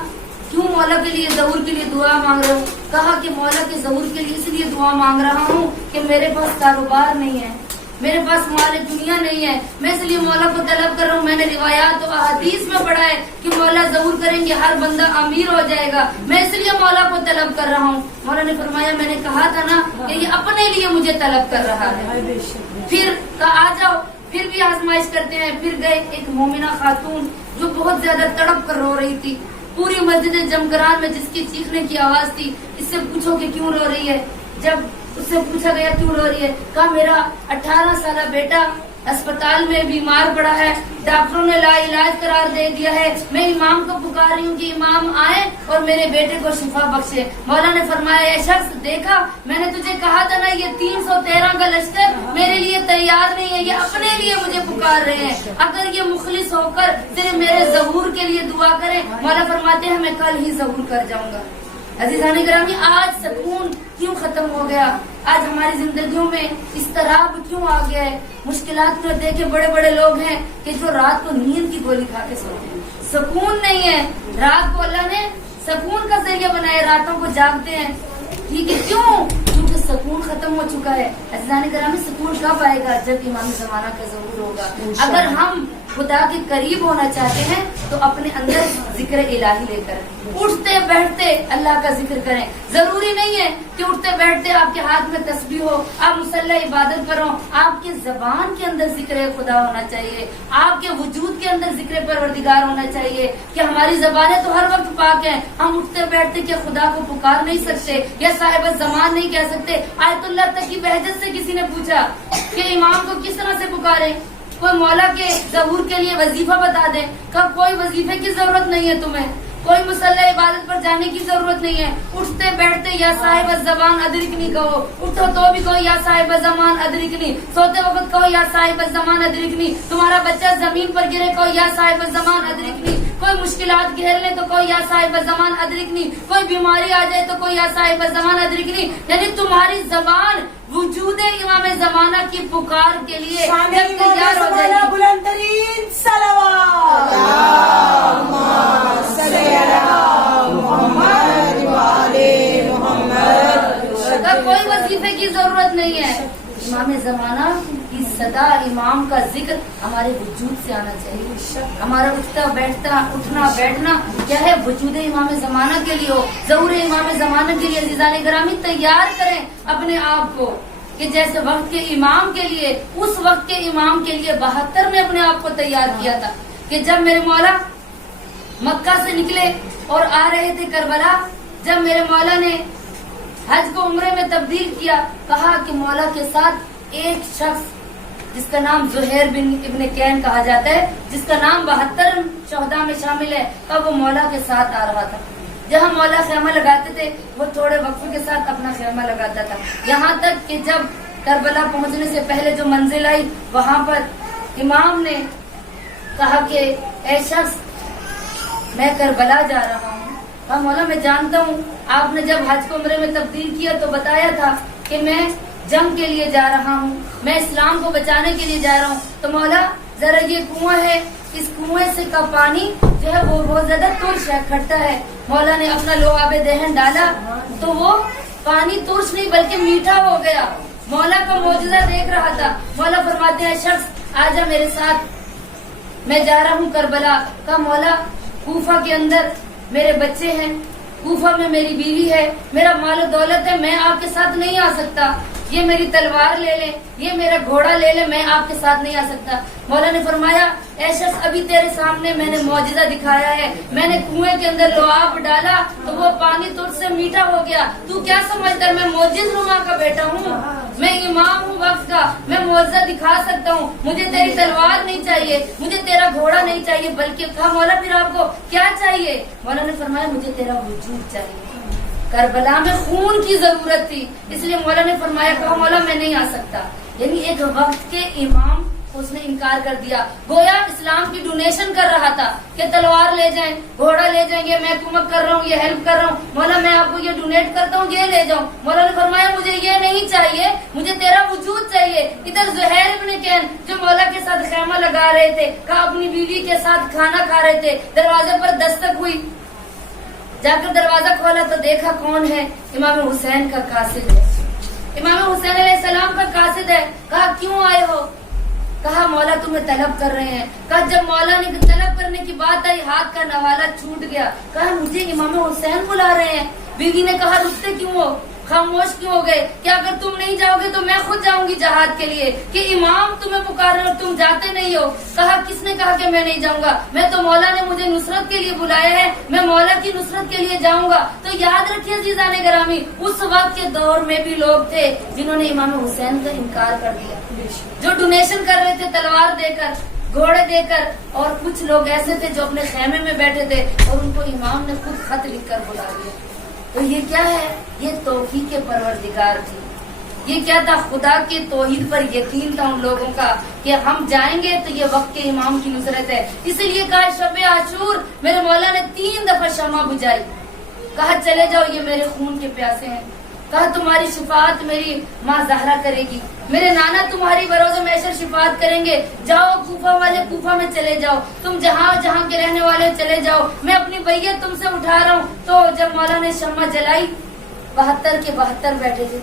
क्यों मौला के लिए ज़हूर के लिए दुआ मांग रहे हो। कहा कि मौला के ज़हूर के लिए इसलिए दुआ मांग रहा हूँ कि मेरे पास कारोबार नहीं है, मेरे पास माल दुनिया नहीं है, मैं इसलिए मौला को तलब कर रहा हूँ। मैंने रिवायात और अहदीस में पढ़ा है कि मौला ज़हूर करेंगे हर बंदा अमीर हो जाएगा, मैं इसलिए मौला को तलब कर रहा हूँ। मौला ने फरमाया मैंने कहा था ना कि ये अपने लिए मुझे तलब कर रहा है। फिर कहा आ जाओ, پھر بھی آزمائش کرتے ہیں. پھر گئے ایک مومنہ خاتون جو بہت زیادہ تڑپ کر رو رہی تھی. پوری مسجد جمگران میں جس کی چیخنے کی آواز تھی, اس سے پوچھو کہ کیوں رو رہی ہے. جب اس سے پوچھا گیا کیوں رو رہی ہے, کہا میرا 18 سالہ بیٹا اسپتال میں بیمار پڑا ہے, ڈاکٹروں نے لا علاج قرار دے دیا ہے. میں امام کو پکار رہی ہوں کہ امام آئے اور میرے بیٹے کو شفا بخشے. مولا نے فرمایا اے شخص, دیکھا میں نے تجھے کہا تھا نا, یہ 313 کا لشکر میرے لیے تیار نہیں ہے, یہ اپنے لیے مجھے پکار رہے ہیں. اگر یہ مخلص ہو کر صرف میرے ظہور کے لیے دعا کریں, مولا فرماتے ہیں میں کل ہی ظہور کر جاؤں گا. عزیزان گرامی, آج سکون کیوں ختم ہو گیا؟ آج ہماری زندگیوں میں اضطراب کیوں آ گیا ہے؟ مشکلات میں دیکھے بڑے بڑے لوگ ہیں کہ جو رات کو نیند کی گولی کھا کے سوتے ہیں, سکون نہیں ہے. رات کو اللہ نے سکون کا ذریعہ بنایا, راتوں کو جاگتے ہیں. ٹھیک ہے, کیوں؟ کیونکہ سکون ختم ہو چکا ہے. عزیزان گرامی, سکون کب آئے گا؟ جب امام زمانہ کا ظہور ہوگا. اگر ہم خدا کے قریب ہونا چاہتے ہیں تو اپنے اندر ذکر الہی لے کر اٹھتے بیٹھتے اللہ کا ذکر کریں. ضروری نہیں ہے کہ اٹھتے بیٹھتے آپ کے ہاتھ میں تسبیح ہو, آپ مصلی عبادت کرو. آپ کے زبان کے اندر ذکر خدا ہونا چاہیے, آپ کے وجود کے اندر ذکر پروردگار ہونا چاہیے. کہ ہماری زبانیں تو ہر وقت پاک ہیں, ہم اٹھتے بیٹھتے کہ خدا کو پکار نہیں سکتے یا صاحب زمان نہیں کہہ سکتے. آیت اللہ تک کی بہجت سے کسی نے پوچھا کہ امام کو کس طرح سے پکارے, کوئی مولا کے ظہور کے لیے وظیفہ بتا دیں. کہا کوئی وظیفے کی ضرورت نہیں ہے تمہیں, کوئی مصلی عبادت پر جانے کی ضرورت نہیں ہے. اٹھتے بیٹھتے یا صاحب الزمان ادرکنی کہو, اٹھو تو بھی کہو یا صاحب الزمان ادرکنی, سوتے وقت کہو یا صاحب الزمان ادرکنی, تمہارا بچہ زمین پر گرے کہو یا صاحب الزمان ادرکنی, کوئی مشکلات گھیر لے تو کوئی یا صاحب الزمان ادرکنی, کوئی بیماری آ جائے تو کوئی یا صاحب الزمان ادرکنی. یعنی تمہاری زبان وجود امام زمانہ کی پکار کے لیے جب تیار ہو جائے گی. بلند ترین صلوات کوئی وظیفے کی ضرورت نہیں ہے. امام زمانہ کی صدا, امام کا ذکر ہمارے وجود سے آنا چاہیے. ہمارا اٹھنا بیٹھنا کیا ہے؟ وجود امام زمانہ کے لیے ہو, ظہور امام زمانہ کے لیے. عزیزان گرامی, تیار کریں اپنے آپ کو کہ جیسے وقت کے امام کے لیے, اس وقت کے امام کے لیے 72 میں اپنے آپ کو تیار کیا تھا. کہ جب میرے مولا مکہ سے نکلے اور آ رہے تھے کربلا, جب میرے مولا نے حج کو عمرے میں تبدیل کیا, کہا کہ مولا کے ساتھ ایک شخص جس کا نام زہیر بن ابن کین کہا جاتا ہے, جس کا نام 72 شہداء میں شامل ہے, تب وہ مولا کے ساتھ آ رہا تھا. جہاں مولا خیمہ لگاتے تھے وہ تھوڑے وقفے کے ساتھ اپنا خیمہ لگاتا تھا. یہاں تک کہ جب کربلا پہنچنے سے پہلے جو منزل آئی, وہاں پر امام نے کہا کہ اے شخص, میں کربلا جا رہا ہوں. کہا مولا میں جانتا ہوں, آپ نے جب حج کو عمرے میں تبدیل کیا تو بتایا تھا کہ میں جنگ کے لیے جا رہا ہوں, میں اسلام کو بچانے کے لیے جا رہا ہوں. تو مولا ذرا یہ کنواں ہے, اس کنویں سے کا پانی جو ہے وہ بہت زیادہ ترش ہے, کھٹا ہے. مولا نے اپنا لعاب دہن ڈالا تو وہ پانی ترش نہیں بلکہ میٹھا ہو گیا. مولا کا معجزہ دیکھ رہا تھا. مولا فرماتے ہیں شخص آجا میرے ساتھ, میں جا رہا ہوں کربلا. کہا مولا کوفہ کے اندر میرے بچے ہیں, کوفہ میں میری بیوی ہے, میرا مال و دولت ہے, میں آپ کے ساتھ نہیں آ سکتا. یہ میری تلوار لے لیں, یہ میرا گھوڑا لے لیں, میں آپ کے ساتھ نہیں آ سکتا. مولا نے فرمایا اے شخص, ابھی تیرے سامنے میں نے معجزہ دکھایا ہے, میں نے کنویں کے اندر لعاب ڈالا تو وہ پانی تجھ سے میٹھا ہو گیا. تو کیا سمجھتا ہے میں معجز نما کا بیٹا ہوں, میں امام ہوں وقت کا, میں معجزہ دکھا سکتا ہوں. مجھے تیری تلوار نہیں چاہیے, مجھے تیرا گھوڑا نہیں چاہیے, بلکہ کہا مولا پھر آپ کو کیا چاہیے؟ مولا نے فرمایا مجھے تیرا وجود چاہیے. کربلا میں خون کی ضرورت تھی, اس لیے مولا نے فرمایا کہا مولا میں نہیں آ سکتا. یعنی ایک وقت کے امام اس نے انکار کر دیا. گویا اسلام کی ڈونیشن کر رہا تھا کہ تلوار لے جائیں, گھوڑا لے جائیں, یہ میں حکومت کر رہا ہوں, یہ ہیلپ کر رہا ہوں, مولا میں آپ کو یہ ڈونیٹ کرتا ہوں, یہ لے جاؤں. مولا نے فرمایا مجھے یہ نہیں چاہیے, مجھے تیرا وجود چاہیے. ادھر زہیر بن کین جو مولا کے ساتھ خیمہ لگا رہے تھے, کہا اپنی بیوی کے ساتھ کھانا کھا رہے تھے, دروازے پر دستک ہوئی, جا کر دروازہ کھولا تو دیکھا کون ہے؟ امام حسین کا قاصد ہے, امام حسین علیہ السلام کا قاصد ہے. کہا کیوں آئے ہو؟ کہا مولا تمہیں طلب کر رہے ہیں. کہا جب مولا نے طلب کرنے کی بات آئی ہاتھ کا نوالہ چھوٹ گیا. کہا مجھے امام حسین بلا رہے ہیں. بیوی نے کہا رکتے کیوں ہو؟ خاموش کیوں ہو گئے کہ اگر تم نہیں جاؤ گے تو میں خود جاؤں گی جہاد کے لیے، کہ امام تمہیں پکار رہے اور تم جاتے نہیں ہو؟ کہا کس نے کہا کہ میں نہیں جاؤں گا؟ میں تو مولا نے مجھے نصرت کے لیے بلایا ہے، میں مولا کی نصرت کے لیے جاؤں گا۔ تو یاد رکھیے عزیزان گرامی، اس وقت کے دور میں بھی لوگ تھے جنہوں نے امام حسین کا انکار کر دیا، جو ڈونیشن کر رہے تھے تلوار دے کر، گھوڑے دے کر، اور کچھ لوگ ایسے تھے جو اپنے خیمے میں بیٹھے تھے اور ان کو امام نے خود خط لکھ کر بلا دیا۔ تو یہ کیا ہے؟ یہ توفیق پروردگار تھی، یہ کیا تھا؟ خدا کے توحید پر یقین تھا ان لوگوں کا کہ ہم جائیں گے تو یہ وقت کے امام کی نصرت ہے۔ اسی لیے کہا شب عاشور میرے مولا نے 3 دفعہ شمع بجھائی، کہا چلے جاؤ یہ میرے خون کے پیاسے ہیں، کہا تمہاری شفاعت میری ماں زہرا کرے گی، میرے نانا تمہاری بروز محشر شفاعت کریں گے، جاؤ کوفہ والے کوفہ میں چلے جاؤ، تم جہاں جہاں کے رہنے والے چلے جاؤ، میں اپنی بیعت تم سے اٹھا رہا ہوں۔ تو جب مولا نے شمع جلائی 72 کے 72 بیٹھے تھے،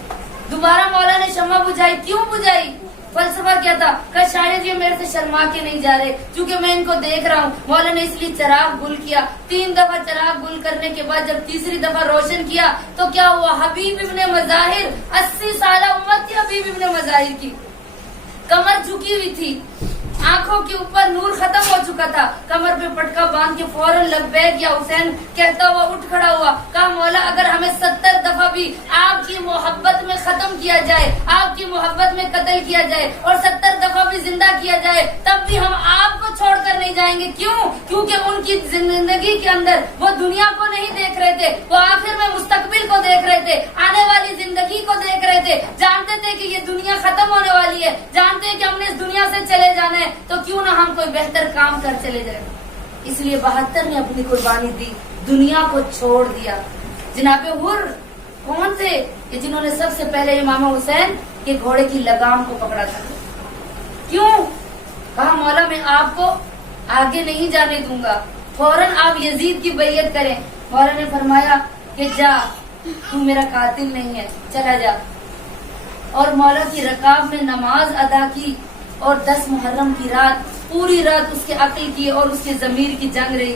دوبارہ مولا نے شمع بجھائی۔ کیوں بجھائی؟ فلسفہ کیا تھا؟ کہ شاید یہ میرے سے شرما کے نہیں جا رہے کیونکہ میں ان کو دیکھ رہا ہوں۔ مولا نے اس لیے چراغ گل کیا، 3 دفعہ چراغ گل کرنے کے بعد جب تیسری دفعہ روشن کیا تو کیا ہوا؟ حبیب ابن مظاہر 80 سالہ امت تھی حبیب ابن مظاہر کی، کمر جھکی ہوئی تھی، آنکھوں کے اوپر نور ختم ہو چکا تھا، کمر پہ پٹکا باندھ کے فوراً لبیک یا حسین کہتا ہوا اٹھ کھڑا ہوا، کہا مولا اگر ہمیں 70 دفعہ بھی آپ کی محبت میں ختم کیا جائے، آپ کی محبت میں قتل کیا جائے اور 70 دفعہ بھی زندہ کیا جائے تب بھی ہم آپ کو چھوڑ کر نہیں جائیں گے۔ کیوں؟ کیونکہ ان کی زندگی کے اندر وہ دنیا کو نہیں دیکھ رہے تھے، وہ آخر میں مستقبل کو دیکھ رہے تھے، آنے والی زندگی کو دیکھ رہے تھے، جانتے تھے کہ یہ دنیا ختم ہونے والی ہے، جانتے ہیں کہ ہم نے اس دنیا سے چلے جانا ہے، تو کیوں نہ ہم کوئی بہتر کام کر چلے جائیں۔ اس لیے 72 نے اپنی قربانی دی، دنیا کو چھوڑ دیا۔ جناب حر کون تھے؟ کہ جنہوں نے سب سے پہلے امام حسین کے گھوڑے کی لگام کو پکڑا تھا۔ کیوں؟ کہا مولا میں آپ کو آگے نہیں جانے دوں گا، فوراً آپ یزید کی بیعت کریں۔ مولا نے فرمایا کہ جا، تو میرا قاتل نہیں ہے، چلا جا۔ اور مولا کی رکاب میں نماز ادا کی اور 10 محرم کی رات پوری رات اس کے عقل کی اور اس کے ضمیر کی جنگ رہی۔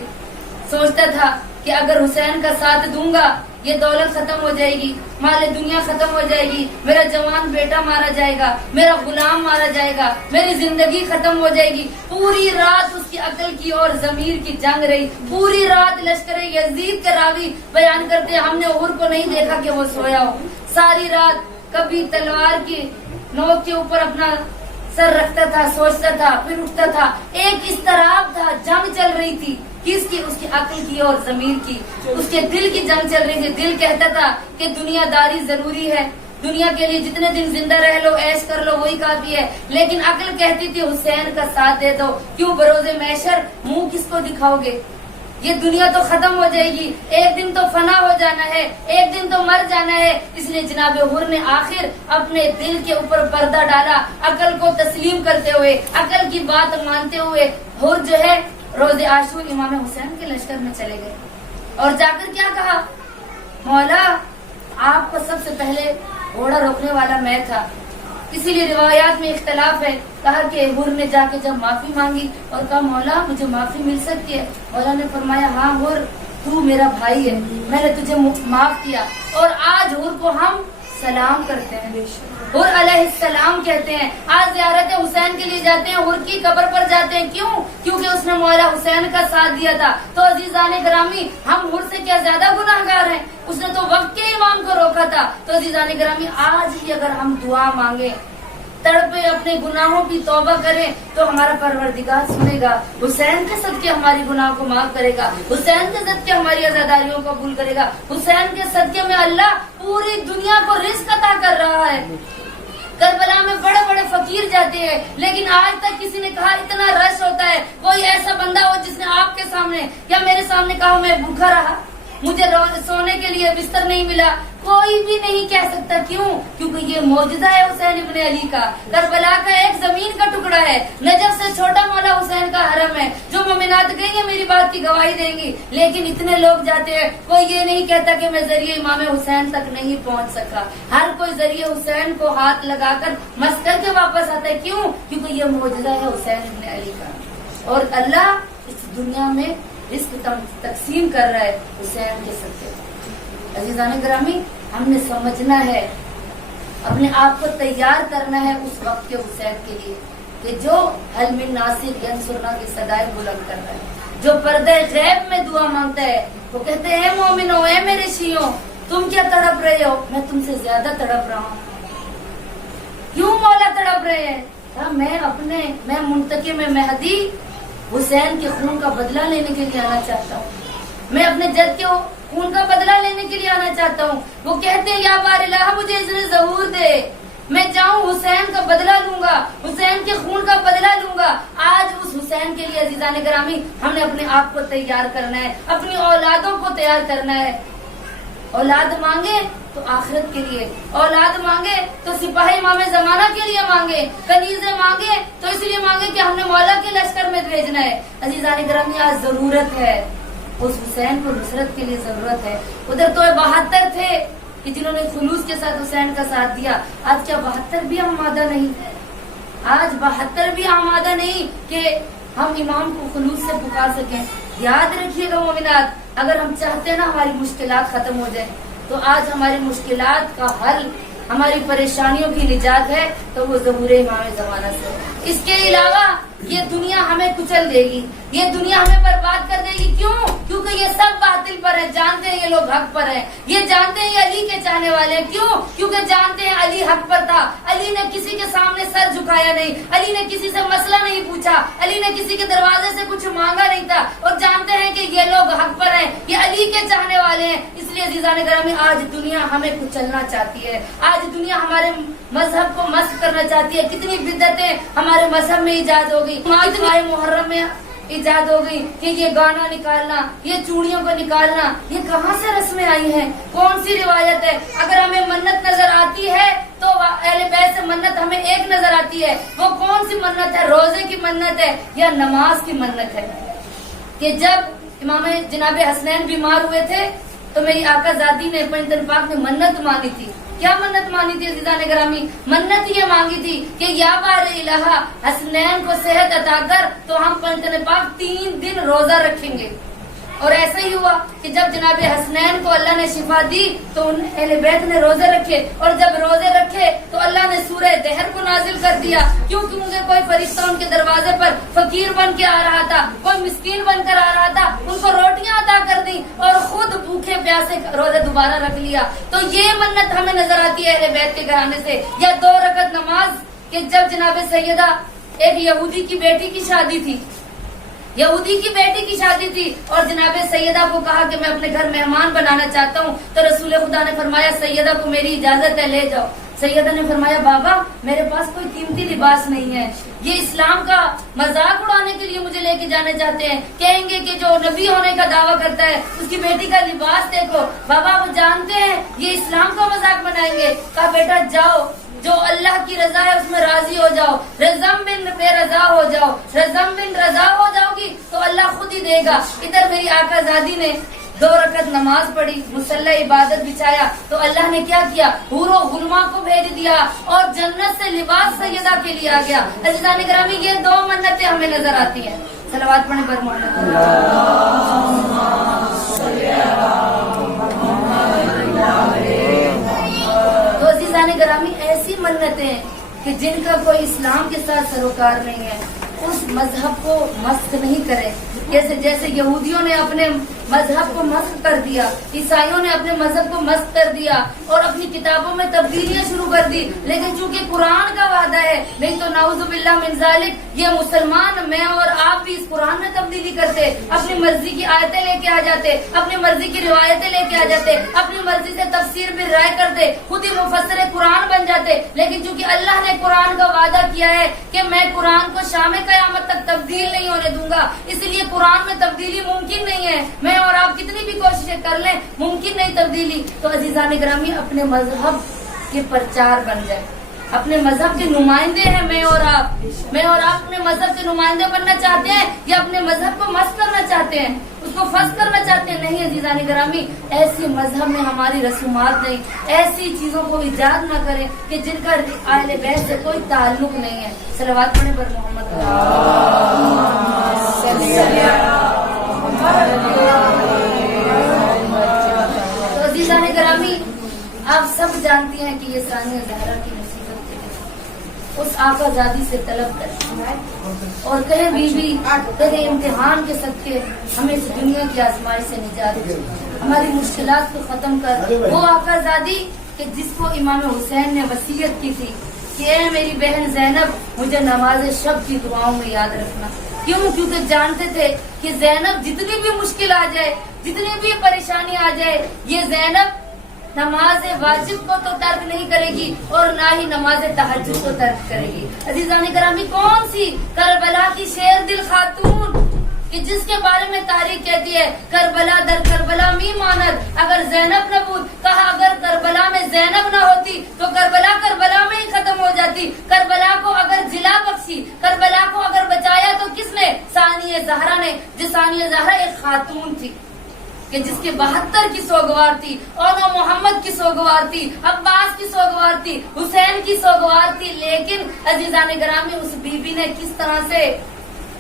سوچتا تھا کہ اگر حسین کا ساتھ دوں گا یہ دولت ختم ہو جائے گی، مال دنیا ختم ہو جائے گی، میرا جوان بیٹا مارا جائے گا، میرا غلام مارا جائے گا، میری زندگی ختم ہو جائے گی۔ پوری رات اس کی عقل کی اور ضمیر کی جنگ رہی، پوری رات لشکر یزید کے راوی بیان کرتے ہم نے عمر کو نہیں دیکھا کہ وہ سویا ہو۔ ساری رات کبھی تلوار کی نوک کے اوپر اپنا سر رکھتا تھا، سوچتا تھا، پھر اٹھتا تھا، ایک اضطراب تھا، جنگ چل رہی تھی۔ کس کی؟ اس کی عقل کی اور ضمیر کی، اس کے دل کی جنگ چل رہی تھی۔ دل کہتا تھا کہ دنیا داری ضروری ہے، دنیا کے لیے جتنے دن زندہ رہ لو، عیش کر لو، وہی کافی ہے، لیکن عقل کہتی تھی حسین کا ساتھ دے دو، کیوں بروز محشر منہ کس کو دکھاؤ گے؟ یہ دنیا تو ختم ہو جائے گی، ایک دن تو فنا ہو جانا ہے، ایک دن تو مر جانا ہے۔ اس لیے جناب حر نے آخر اپنے دل کے اوپر پردہ ڈالا، عقل کو تسلیم کرتے ہوئے، عقل کی بات مانتے ہوئے حر جو ہے روز عاشور امام حسین کے لشکر میں چلے گئے اور جا کر کیا کہا؟ مولا آپ کو سب سے پہلے گھوڑا روکنے والا میں تھا، اسی لیے روایات میں اختلاف ہے۔ کہا کہ حر نے جا کے جب معافی مانگی اور کہا مولا مجھے معافی مل سکتی ہے؟ مولا نے فرمایا ہاں حر تو میرا بھائی ہے، میں نے تجھے معاف کیا۔ اور آج حر کو ہم سلام کرتے ہیں، حر علیہ السلام کہتے ہیں۔ آج زیارت حسین کے لیے جاتے ہیں، حر کی قبر پر جاتے ہیں، کیوں؟ کیونکہ اس نے مولا حسین کا ساتھ دیا تھا۔ تو عزیزان گرامی ہم حر سے کیا زیادہ گناہگار ہیں؟ اس نے تو وقت کے امام کو روکا تھا۔ تو عزیزان گرامی آج ہی اگر ہم دعا مانگے، تڑپے، اپنے گناہوں کی توبہ کریں تو ہمارا پروردگار سنے گا، حسین کے صدقے ہماری گناہ کو معاف کرے گا، حسین کے صدقے ہماری عزاداریوں کو قبول کرے گا، حسین کے صدقے میں اللہ پوری دنیا کو رزق عطا کر رہا ہے۔ کربلا میں بڑے بڑے فقیر جاتے ہیں لیکن آج تک کسی نے کہا اتنا رش ہوتا ہے، کوئی ایسا بندہ ہو جس نے آپ کے سامنے یا میرے سامنے کہا میں بھوکا رہا، مجھے سونے کے لیے بستر نہیں ملا، کوئی بھی نہیں کہہ سکتا۔ کیوں؟ کیونکہ یہ معجزہ ہے حسین ابن علی کا، کربلا کا ایک زمین کا ٹکڑا ہے، نجف سے چھوٹا مولا حسین کا حرم ہے، جو مومنات گئی ہیں میری بات کی گواہی دیں گی، لیکن اتنے لوگ جاتے ہیں، کوئی یہ نہیں کہتا کہ میں ذریعے امام حسین تک نہیں پہنچ سکا، ہر کوئی ذریعے حسین کو ہاتھ لگا کر مس کر کے واپس آتا ہے۔ کیوں؟ کیونکہ یہ معجزہ ہے حسین ابن علی کا، اور اللہ اس دنیا میں رزق تقسیم کر رہا ہے حسین کے صدقے۔ अजीज़ान ग्रामी, हमने समझना है, अपने आप को तैयार करना है उस वक्त के हुसैन के लिए कि जो हल मिन नासिर यंसुरना की सदाएं बुलंद कर रहा है, जो पर्दे गैब में दुआ मांगता है। वो कहते हैं मोमिनो, ए मेरे शियों, तुम क्या तड़प रहे हो? मैं तुमसे ज्यादा तड़प रहा हूँ। क्यों मौला तड़प रहे हैं? मैं मुंतकिम में मेहदी हुसैन के खून का बदला लेने के लिए आना चाहता हूँ। मैं अपने जद के खून का बदला लेने के लिए आना चाहता हूँ। वो कहते हैं या बारिल्लाह, मुझे इज़्न ज़हूर दे, मैं जाऊँ हुसैन का बदला लूंगा, हुसैन के खून का बदला लूंगा। आज उस हुसैन के लिए अजीज़ान ग्रामी हमने अपने आप को तैयार करना है, अपनी औलादों को तैयार करना है। औलाद मांगे तो आखिरत के लिए, औलाद मांगे तो सिपाही इमाम जमाना के लिए मांगे, कनीज़े मांगे तो इसलिए मांगे कि हमने मौला के लश्कर में भेजना है। अजीज़ान ग्रामी, आज जरूरत है उस हुसैन को नुसरत के लिए जरूरत है। उधर तो 72 थे कि जिन्होंने खुलूस के साथ हुसैन का साथ दिया। आज क्या 72 भी आमादा नहीं? आज 72 भी आमादा नहीं कि हम इमाम को खुलूस से पुकार सकें। याद रखिएगा मोमिनात, अगर हम चाहते हैं ना हमारी मुश्किलात खत्म हो जाए, तो आज हमारी मुश्किलात का हल, हमारी परेशानियों की निजात है तो वो ज़हूर इमाम ज़माना से। इसके अलावा ये दुनिया हमें कुचल देगी, ये दुनिया हमें बर्बाद कर देगी। क्यों? क्योंकि ये सब बातिल पर है, जानते हैं ये लोग हक पर हैं, ये जानते हैं ये अली के चाहने वाले हैं। क्यों? क्योंकि जानते हैं अली हक पर था, अली ने किसी के सामने सर झुकाया नहीं, अली ने किसी से मसला नहीं पूछा, अली ने किसी के दरवाजे से कुछ मांगा नहीं था, और जानते हैं कि ये लोग हक पर हैं, ये अली के चाहने वाले हैं। इसलिए अजीज़ान ग्रामी, आज दुनिया हमें कुचलना चाहती है, आज दुनिया हमारे मजहब को मस्त करना चाहती है। कितनी बिद्दतें हमारे मजहब में इजाद हो गई, इतनी मुहर्रम में इजाद हो गई कि ये गाना निकालना, ये चूड़ियों को निकालना, ये कहाँ से रस्में आई हैं? कौन सी रिवायत है? अगर हमें मन्नत नजर आती है तो अहले बैत से मन्नत हमें एक नजर आती है। वो कौन सी मन्नत है? रोजे की मन्नत है या नमाज की मन्नत है? कि जब इमाम जनाब हसनैन बीमार हुए थे तो मेरी आका ज़ादी ने पंजतन पाक ने मन्नत मानी थी। क्या मन्नत मानी थी अज़ीज़ान ग्रामी? मन्नत ये मांगी थी कि या बारे इलाहा, हसनैन को सेहत अता कर तो हम पंजतन पाक 3 दिन रोजा रखेंगे। और ऐसा ही हुआ कि जब जनाब हसनैन को अल्लाह ने शिफा दी तो उन अहले बैत ने रोजे रखे, और जब रोजे रखे तो अल्लाह ने सूरह दहर को नाजिल कर दिया। क्योंकि उनके कोई फरिश्ता उनके दरवाजे पर फकीर बन के आ रहा था, कोई मिस्कीन बनकर आ रहा था, उनको रोटियां अदा कर दी और खुद भूखे प्यासे रोजे दोबारा रख लिया। तो ये मन्नत हमें नजर आती है अहले बैत के घराने से। या 2 रकत नमाज कि जब जनाब सैयदा, एक यहूदी की बेटी की शादी थी, यहूदी की बेटी की शादी थी, और जनाब सैयदा को कहा कि मैं अपने घर मेहमान बनाना चाहता हूँ। तो रसूल खुदा ने फरमाया सैयदा को मेरी इजाजत है, ले जाओ। सैयदा ने फरमाया बाबा मेरे पास कोई कीमती लिबास नहीं है, ये इस्लाम का मजाक उड़ाने के लिए मुझे लेके जाने चाहते हैं, कहेंगे कि जो नबी होने का दावा करता है उसकी बेटी का लिबास देखो। बाबा वो जानते हैं ये इस्लाम का मजाक बनाएंगे। कहा बेटा जाओ, जो अल्लाह की रजा है उसमें राजी हो जाओ, रज़म बिन बेरजा हो जाओ, रज़म बिन रजा हो जाओगी तो अल्लाह खुद ही देगा। इधर मेरी आका ज़ादी ने 2 रकत नमाज पढ़ी, मुसल्ला इबादत बिछाया, तो अल्लाह ने क्या किया? हूरो गुलमा को भेज दिया और जन्नत से लिबास सैयदा के लिए आ गया। अज़ीज़ान ग्रामी, ये 2 मन्नतें हमें नजर आती हैं। सलवात पढ़े पर मोहम्मद। तो अज़ीज़ान ग्रामी, ऐसी मन्नतें कि जिनका कोई इस्लाम के साथ सरोकार नहीं है, उस मजहब को मस्क नहीं करे। जैसे यहूदियों ने अपने मजहब को मस्क कर दिया, ईसाइयों ने अपने मजहब को मस्क कर दिया और अपनी किताबों में तब्दीलियां शुरू कर दी। लेकिन चूंकि कुरान का वादा है, नहीं तो नाउजुबिल्लाह मिन ज़ालिक, ये मुसलमान, मैं और आप भी इस कुरान में तब्दीली करते, अपनी मर्जी की आयतें लेके आ जाते, अपनी मर्जी की रिवायतें लेके आ जाते, अपनी मर्जी से तफसीर भी राय करते, खुद ही मुफस्सिर कुरान बन जाते। लेकिन चूंकि अल्लाह ने कुरान का वादा किया है कि मैं कुरान को शाम क़यामत तक तब्दील नहीं होने दूंगा, इसलिए कुरान में तब्दीली मुमकिन नहीं है। मैं और आप कितनी भी कोशिशें कर लें, मुमकिन नहीं तब्दीली। तो अजीज़ान ग्रामी, अपने मजहब के प्रचार बन जाए, अपने मजहब के नुमाइंदे हैं मैं और आप अपने मजहब के नुमाइंदे बनना चाहते हैं या अपने मजहब को मस्त करना चाहते हैं, उसको फस करना चाहते हैं? नहीं अजीज़ान ग्रामी, ऐसे मजहब में हमारी रसूमात नहीं, ऐसी चीजों को इजाद न करें कि जिनका अहले बैत से कोई ताल्लुक नहीं है। सलवात पढ़े पर मोहम्मद। तो अजीज़ान सानिया ज़हरा की नसीबत के लिए उस आका ज़ादी से तलब करती और कहे बीबी तेरे इम्तिहान के सदके हमें इस दुनिया की आजमाइश से निजात दे, हमारी मुश्किलात को खत्म कर। वो आका ज़ादी कि जिसको इमाम हुसैन ने वसीयत की थी कि ए मेरी बहन ज़ैनब मुझे नमाज शब की दुआओं में याद रखना। क्यों? क्योंकि जानते थे कि ज़ैनब जितनी भी मुश्किल आ जाए, जितनी भी परेशानी आ जाए, ये ज़ैनब नमाज वाजिब को तो तर्क नहीं करेगी और ना ही नमाज तहज्जुद को तर्क करेगी। अजीज़ान करामी, कौन सी करबला की शेर दिल खातून कि जिसके बारे में तारीख कहती है करबला दर करबला मी मानत। अगर ज़ैनब नबूद कहा, अगर करबला में ज़ैनब न होती तो करबला करबला में ही खत्म हो जाती। करबला को अगर जिला बख्शी, करबला को अगर बचाया तो किसने? सानिया ज़हरा ने। जो सानिया ज़हरा एक खातून थी कि जिसके 72 की सोगवार थी, और मोहम्मद की सोगवार थी, अब्बास की सोगवार थी, हुसैन की सोगवार थी। लेकिन अजीज़ान ग्रामी, उस बीबी ने किस तरह से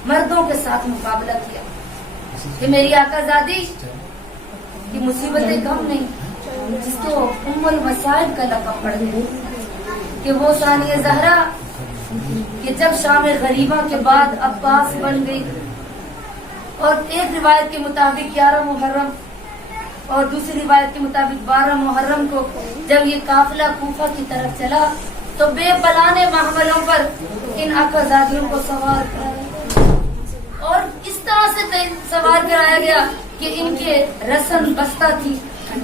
मर्दों के साथ मुकाबला किया कि मेरी आकाज़ादी की मुसीबतें कम नहीं, जिसको उम्मुल मसाइब का लक़ब पड़ गया कि वो सानिया ज़हरा कि जब शाम गरीबा के बाद अब्बास बन गई और एक रिवायत के मुताबिक 11 मुहर्रम और दूसरी रिवायत के मुताबिक 12 मुहर्रम को जब ये काफिला कूफा की तरफ चला तो बेपलाने महमलों पर इन आकाज़ादियों को सवार कराया और इस तरह से सवार कराया गया कि इनके रसन बस्ता थी,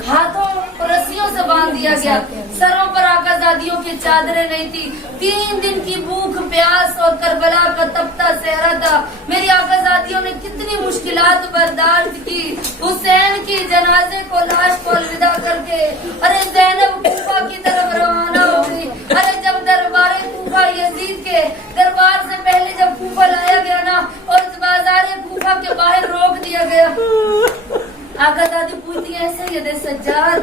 हाथों को रस्सियों से बांध दिया गया, सरों पर आकाज़ादियों की चादरें नहीं थी। 3 दिन की भूख प्यास और करबला का तपता सहरा था। मेरी आकाज़ादियों ने कितनी मुश्किलात बर्दाश्त की। हुसैन की जनाजे को लाश को अलविदा करके अरे ज़ैनब कूफा की तरफ रवाना हो गई। अरे जब दरबार कूफा यजीद के दरबार से पहले जब कूफा लाया गया ना और बाजार कूफा के बाहर रोक दिया गया, आकाज़ादी पूछती है सैयद सज्जाद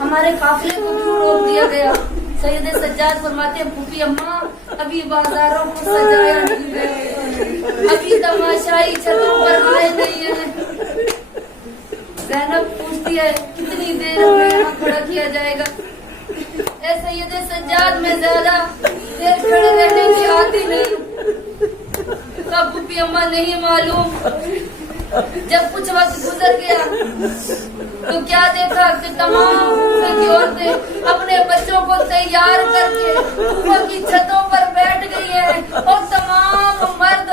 हमारे काफिले को क्यों रोक दिया गया? सैयद सज्जाद फरमाते हैं फूफी अम्मा अभी बाजारों को सजाया नहीं है, अभी तमाशाई छतों पर आए नहीं है। ज़ैनब पूछती है कितनी देर हमें यहाँ खड़ा किया जाएगा? ऐ सैयद सज्जाद में ज्यादा देर खड़े रहने की आदत नहीं। कब फूफी अम्मा नहीं मालूम। जब कुछ वक्त गुजर गया तो क्या देखा कि तमाम की औरतें अपने बच्चों को तैयार करके ऊपर की छतों पर बैठ गई है और तमाम मर्द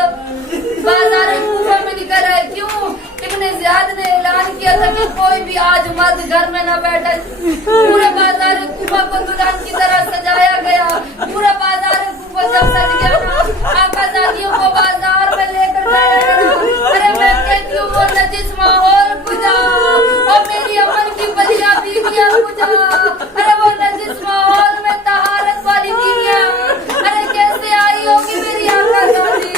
बाजार कूफा में निकल आए। क्यों? इब्ने ज़ियाद ने ऐलान किया था कि कोई भी आज मर्द घर में न बैठे। पूरे बाजार कूफा को दुल्हन की तरह सजाया गया। पूरा बाजार कूफा जब सज गया ना आकाज़ादियों को बाजार में लेकर जाया गया। अरे मैं कहती हूँ वो नजिस माहौल गुजा और मेरी अमन की बलिया बीवियां गुजा। अरे वो नजिस माहौल में तहारत वाली बीवियां अरे कैसे आई होगी मेरी आकाज़ादी।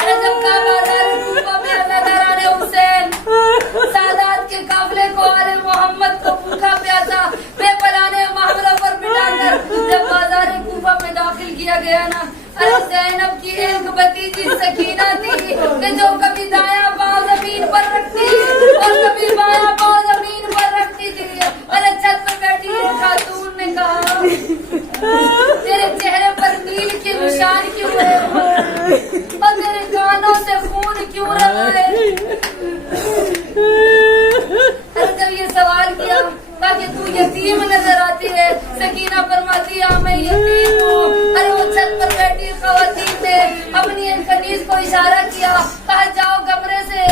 अरे जब बाजार कूफा में अज़ादाराने हुसैन सादात के काफिले को आले मोहम्मद को भूखा प्यासा बेपनाहे महमलों पर बिठाकर जब बाजार कूफा में दाखिल किया गया ना, अरे ज़ैनब की एक भतीजी सकीना थी कि जो कभी दायां पाँव जमीन पर रखती और कभी बायां पाँव जमीन पर रखती थी। अरे छत पर बैठी एक खातून ने कहा तेरे चेहरे पर नील के निशान क्यों है और तेरे कानों से खून क्यों रहा है? अरे जब ये सवाल किया ताकि तू यतीम नजर आती है, सकीना फरमाती है मैं यतीम हूँ। अरे वो छत पर बैठी ख़वातीन ने अपनी एक कनीज को इशारा किया, कहा जाओ कमरे से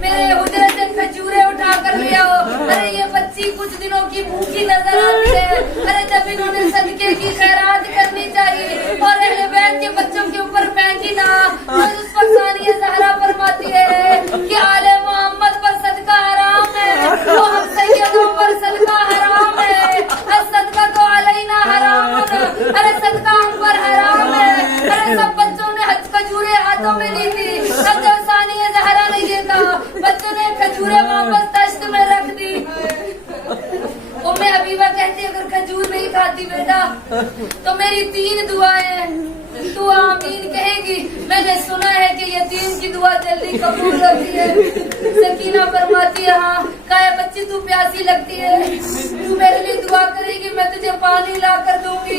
मेरे हुजरे से खजूरें उठा कर ले आओ। अरे ये बच्ची कुछ दिनों की भूखी नजर आती है। अरे जब इन्होंने सदके की खैरात करनी चाहिए और अहले बैत के बच्चों के ऊपर फेंकी ना तो उस पर सानिया ज़हरा फरमाती है कि आले मोहम्मद पर सदका हराम है, वो हम सैयदों पर सदका हराम है, सदका तो अलैना हराम है। अरे सदका हम पर हराम है। अरे सब बच्चों ने खजूरें हाथों में ली थी। अब जब सानिया ज़हरा ने ये कहा बच्चों ने खजूरें वापस तश्त में रख दी। उम्मे हबीबा कहती अगर खजूर नहीं खाती बेटा तो मेरी 3 दुआएं तू आमीन कहेगी। मैंने सुना है कि यतीम की दुआ जल्दी कबूल होती है। सकीना फरमाती है हाँ, कहा बच्ची तू प्यासी लगती है, तू मेरे लिए दुआ करेगी, मैं तुझे पानी ला कर दूंगी।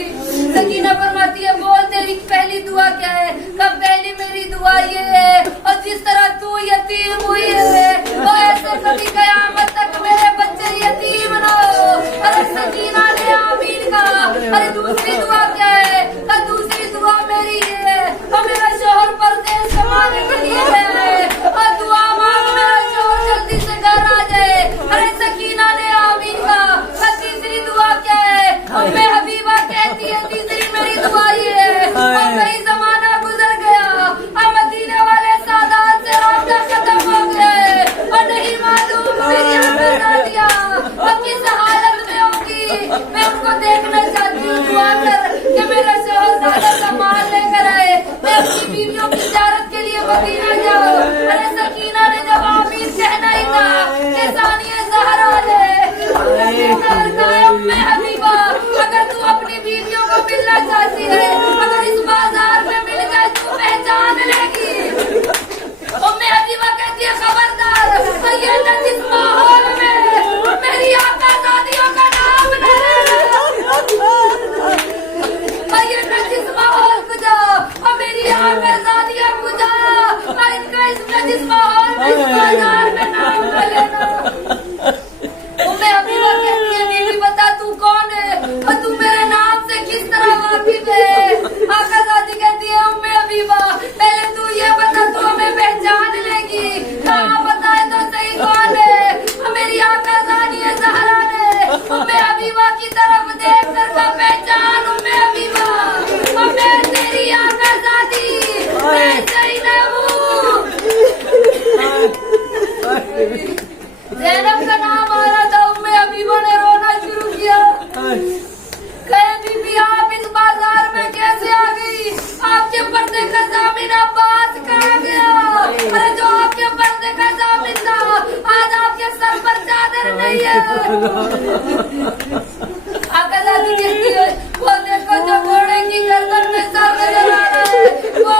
सकीना फरमाती है बोल तेरी पहली दुआ क्या है? कब पहली मेरी दुआ ये है, और जिस तरह तू यतीम हुई है तो ऐसे कभी कयामत तक मेरे बच्चे यतीम ना हो। अरे सकीना ने आमीन कहा। अरे दूसरी दुआ क्या है? दूसरी दुआ मेरी है और मेरा शोहर परदेश कमाने के लिए है, और दुआ मांग मेरा शोहर जल्दी से घर आ जाए। अरे सकीना ने आमीन कहा। तीसरी दुआ क्या है? उम्मे हबीबा कहती है तीसरी मेरी दुआ ये है, और कई जमाना गुजर गया, अब मदीने वाले सादात से रास्ता खत्म हो गया है, और नहीं मालूम मेरी आमिना अब किस हालत में होगी। मैं उनको देखना चाहती हूँ, दुआ कर कि मेरा शोहर ज्यादा सामान लेकर आए, मैं अपनी बीवियों की ज़ियारत के लिए मदीना जाऊँ। अरे सकीना ने जब आमीन कहना ही था कि सानिया ज़हरा ले उम्मे हबीबा, अगर तू अपनी बीवियों को मिलना चाहती है, अगर इस बाजार में मिल गए तू पहचान लेगी। उम्मे हबीबा कहती है खबरदार ये न जिस माहौल में मेरी आका दादियों का नाम न लेना, ये न जिस माहौल को जाओ और मेरी आका दादियों को जाओ, और इनका इसमें जिस माहौल में इस बाजार में नाम न लेना। उम्मे हबीबा कहती है बीवी बता तू कौन है और तू मेरे नाम से किस तरह वाकिफ है? आका दादी कहती है उम्मे हबीबा पहले तू ये बता तू हमें पहचान लेगी? हाँ बताए तो सही कौन है? मेरी आका सानिया ज़हरा ने उम्मे हबीबा की तरफ देख कर कहा पहचान उम्मे हबीबा, और मैं तेरी आका दादी मैं ज़ैनब हूँ। ज़ैनब का नाम आ रहा था, उम्मे हबीबा ने रोना शुरू किया। कहे बीबी आप इस बाजार में कैसे आ गई? आपके पर्दे का जामिन अब्बास कहाँ गया? अरे जो आपके पर्दे का जामिन था आज आपके सर पर चादर नहीं है। आका दादी कहती है वो देखो जो घोड़े की गर्दन में सर नजर आ रहा है वो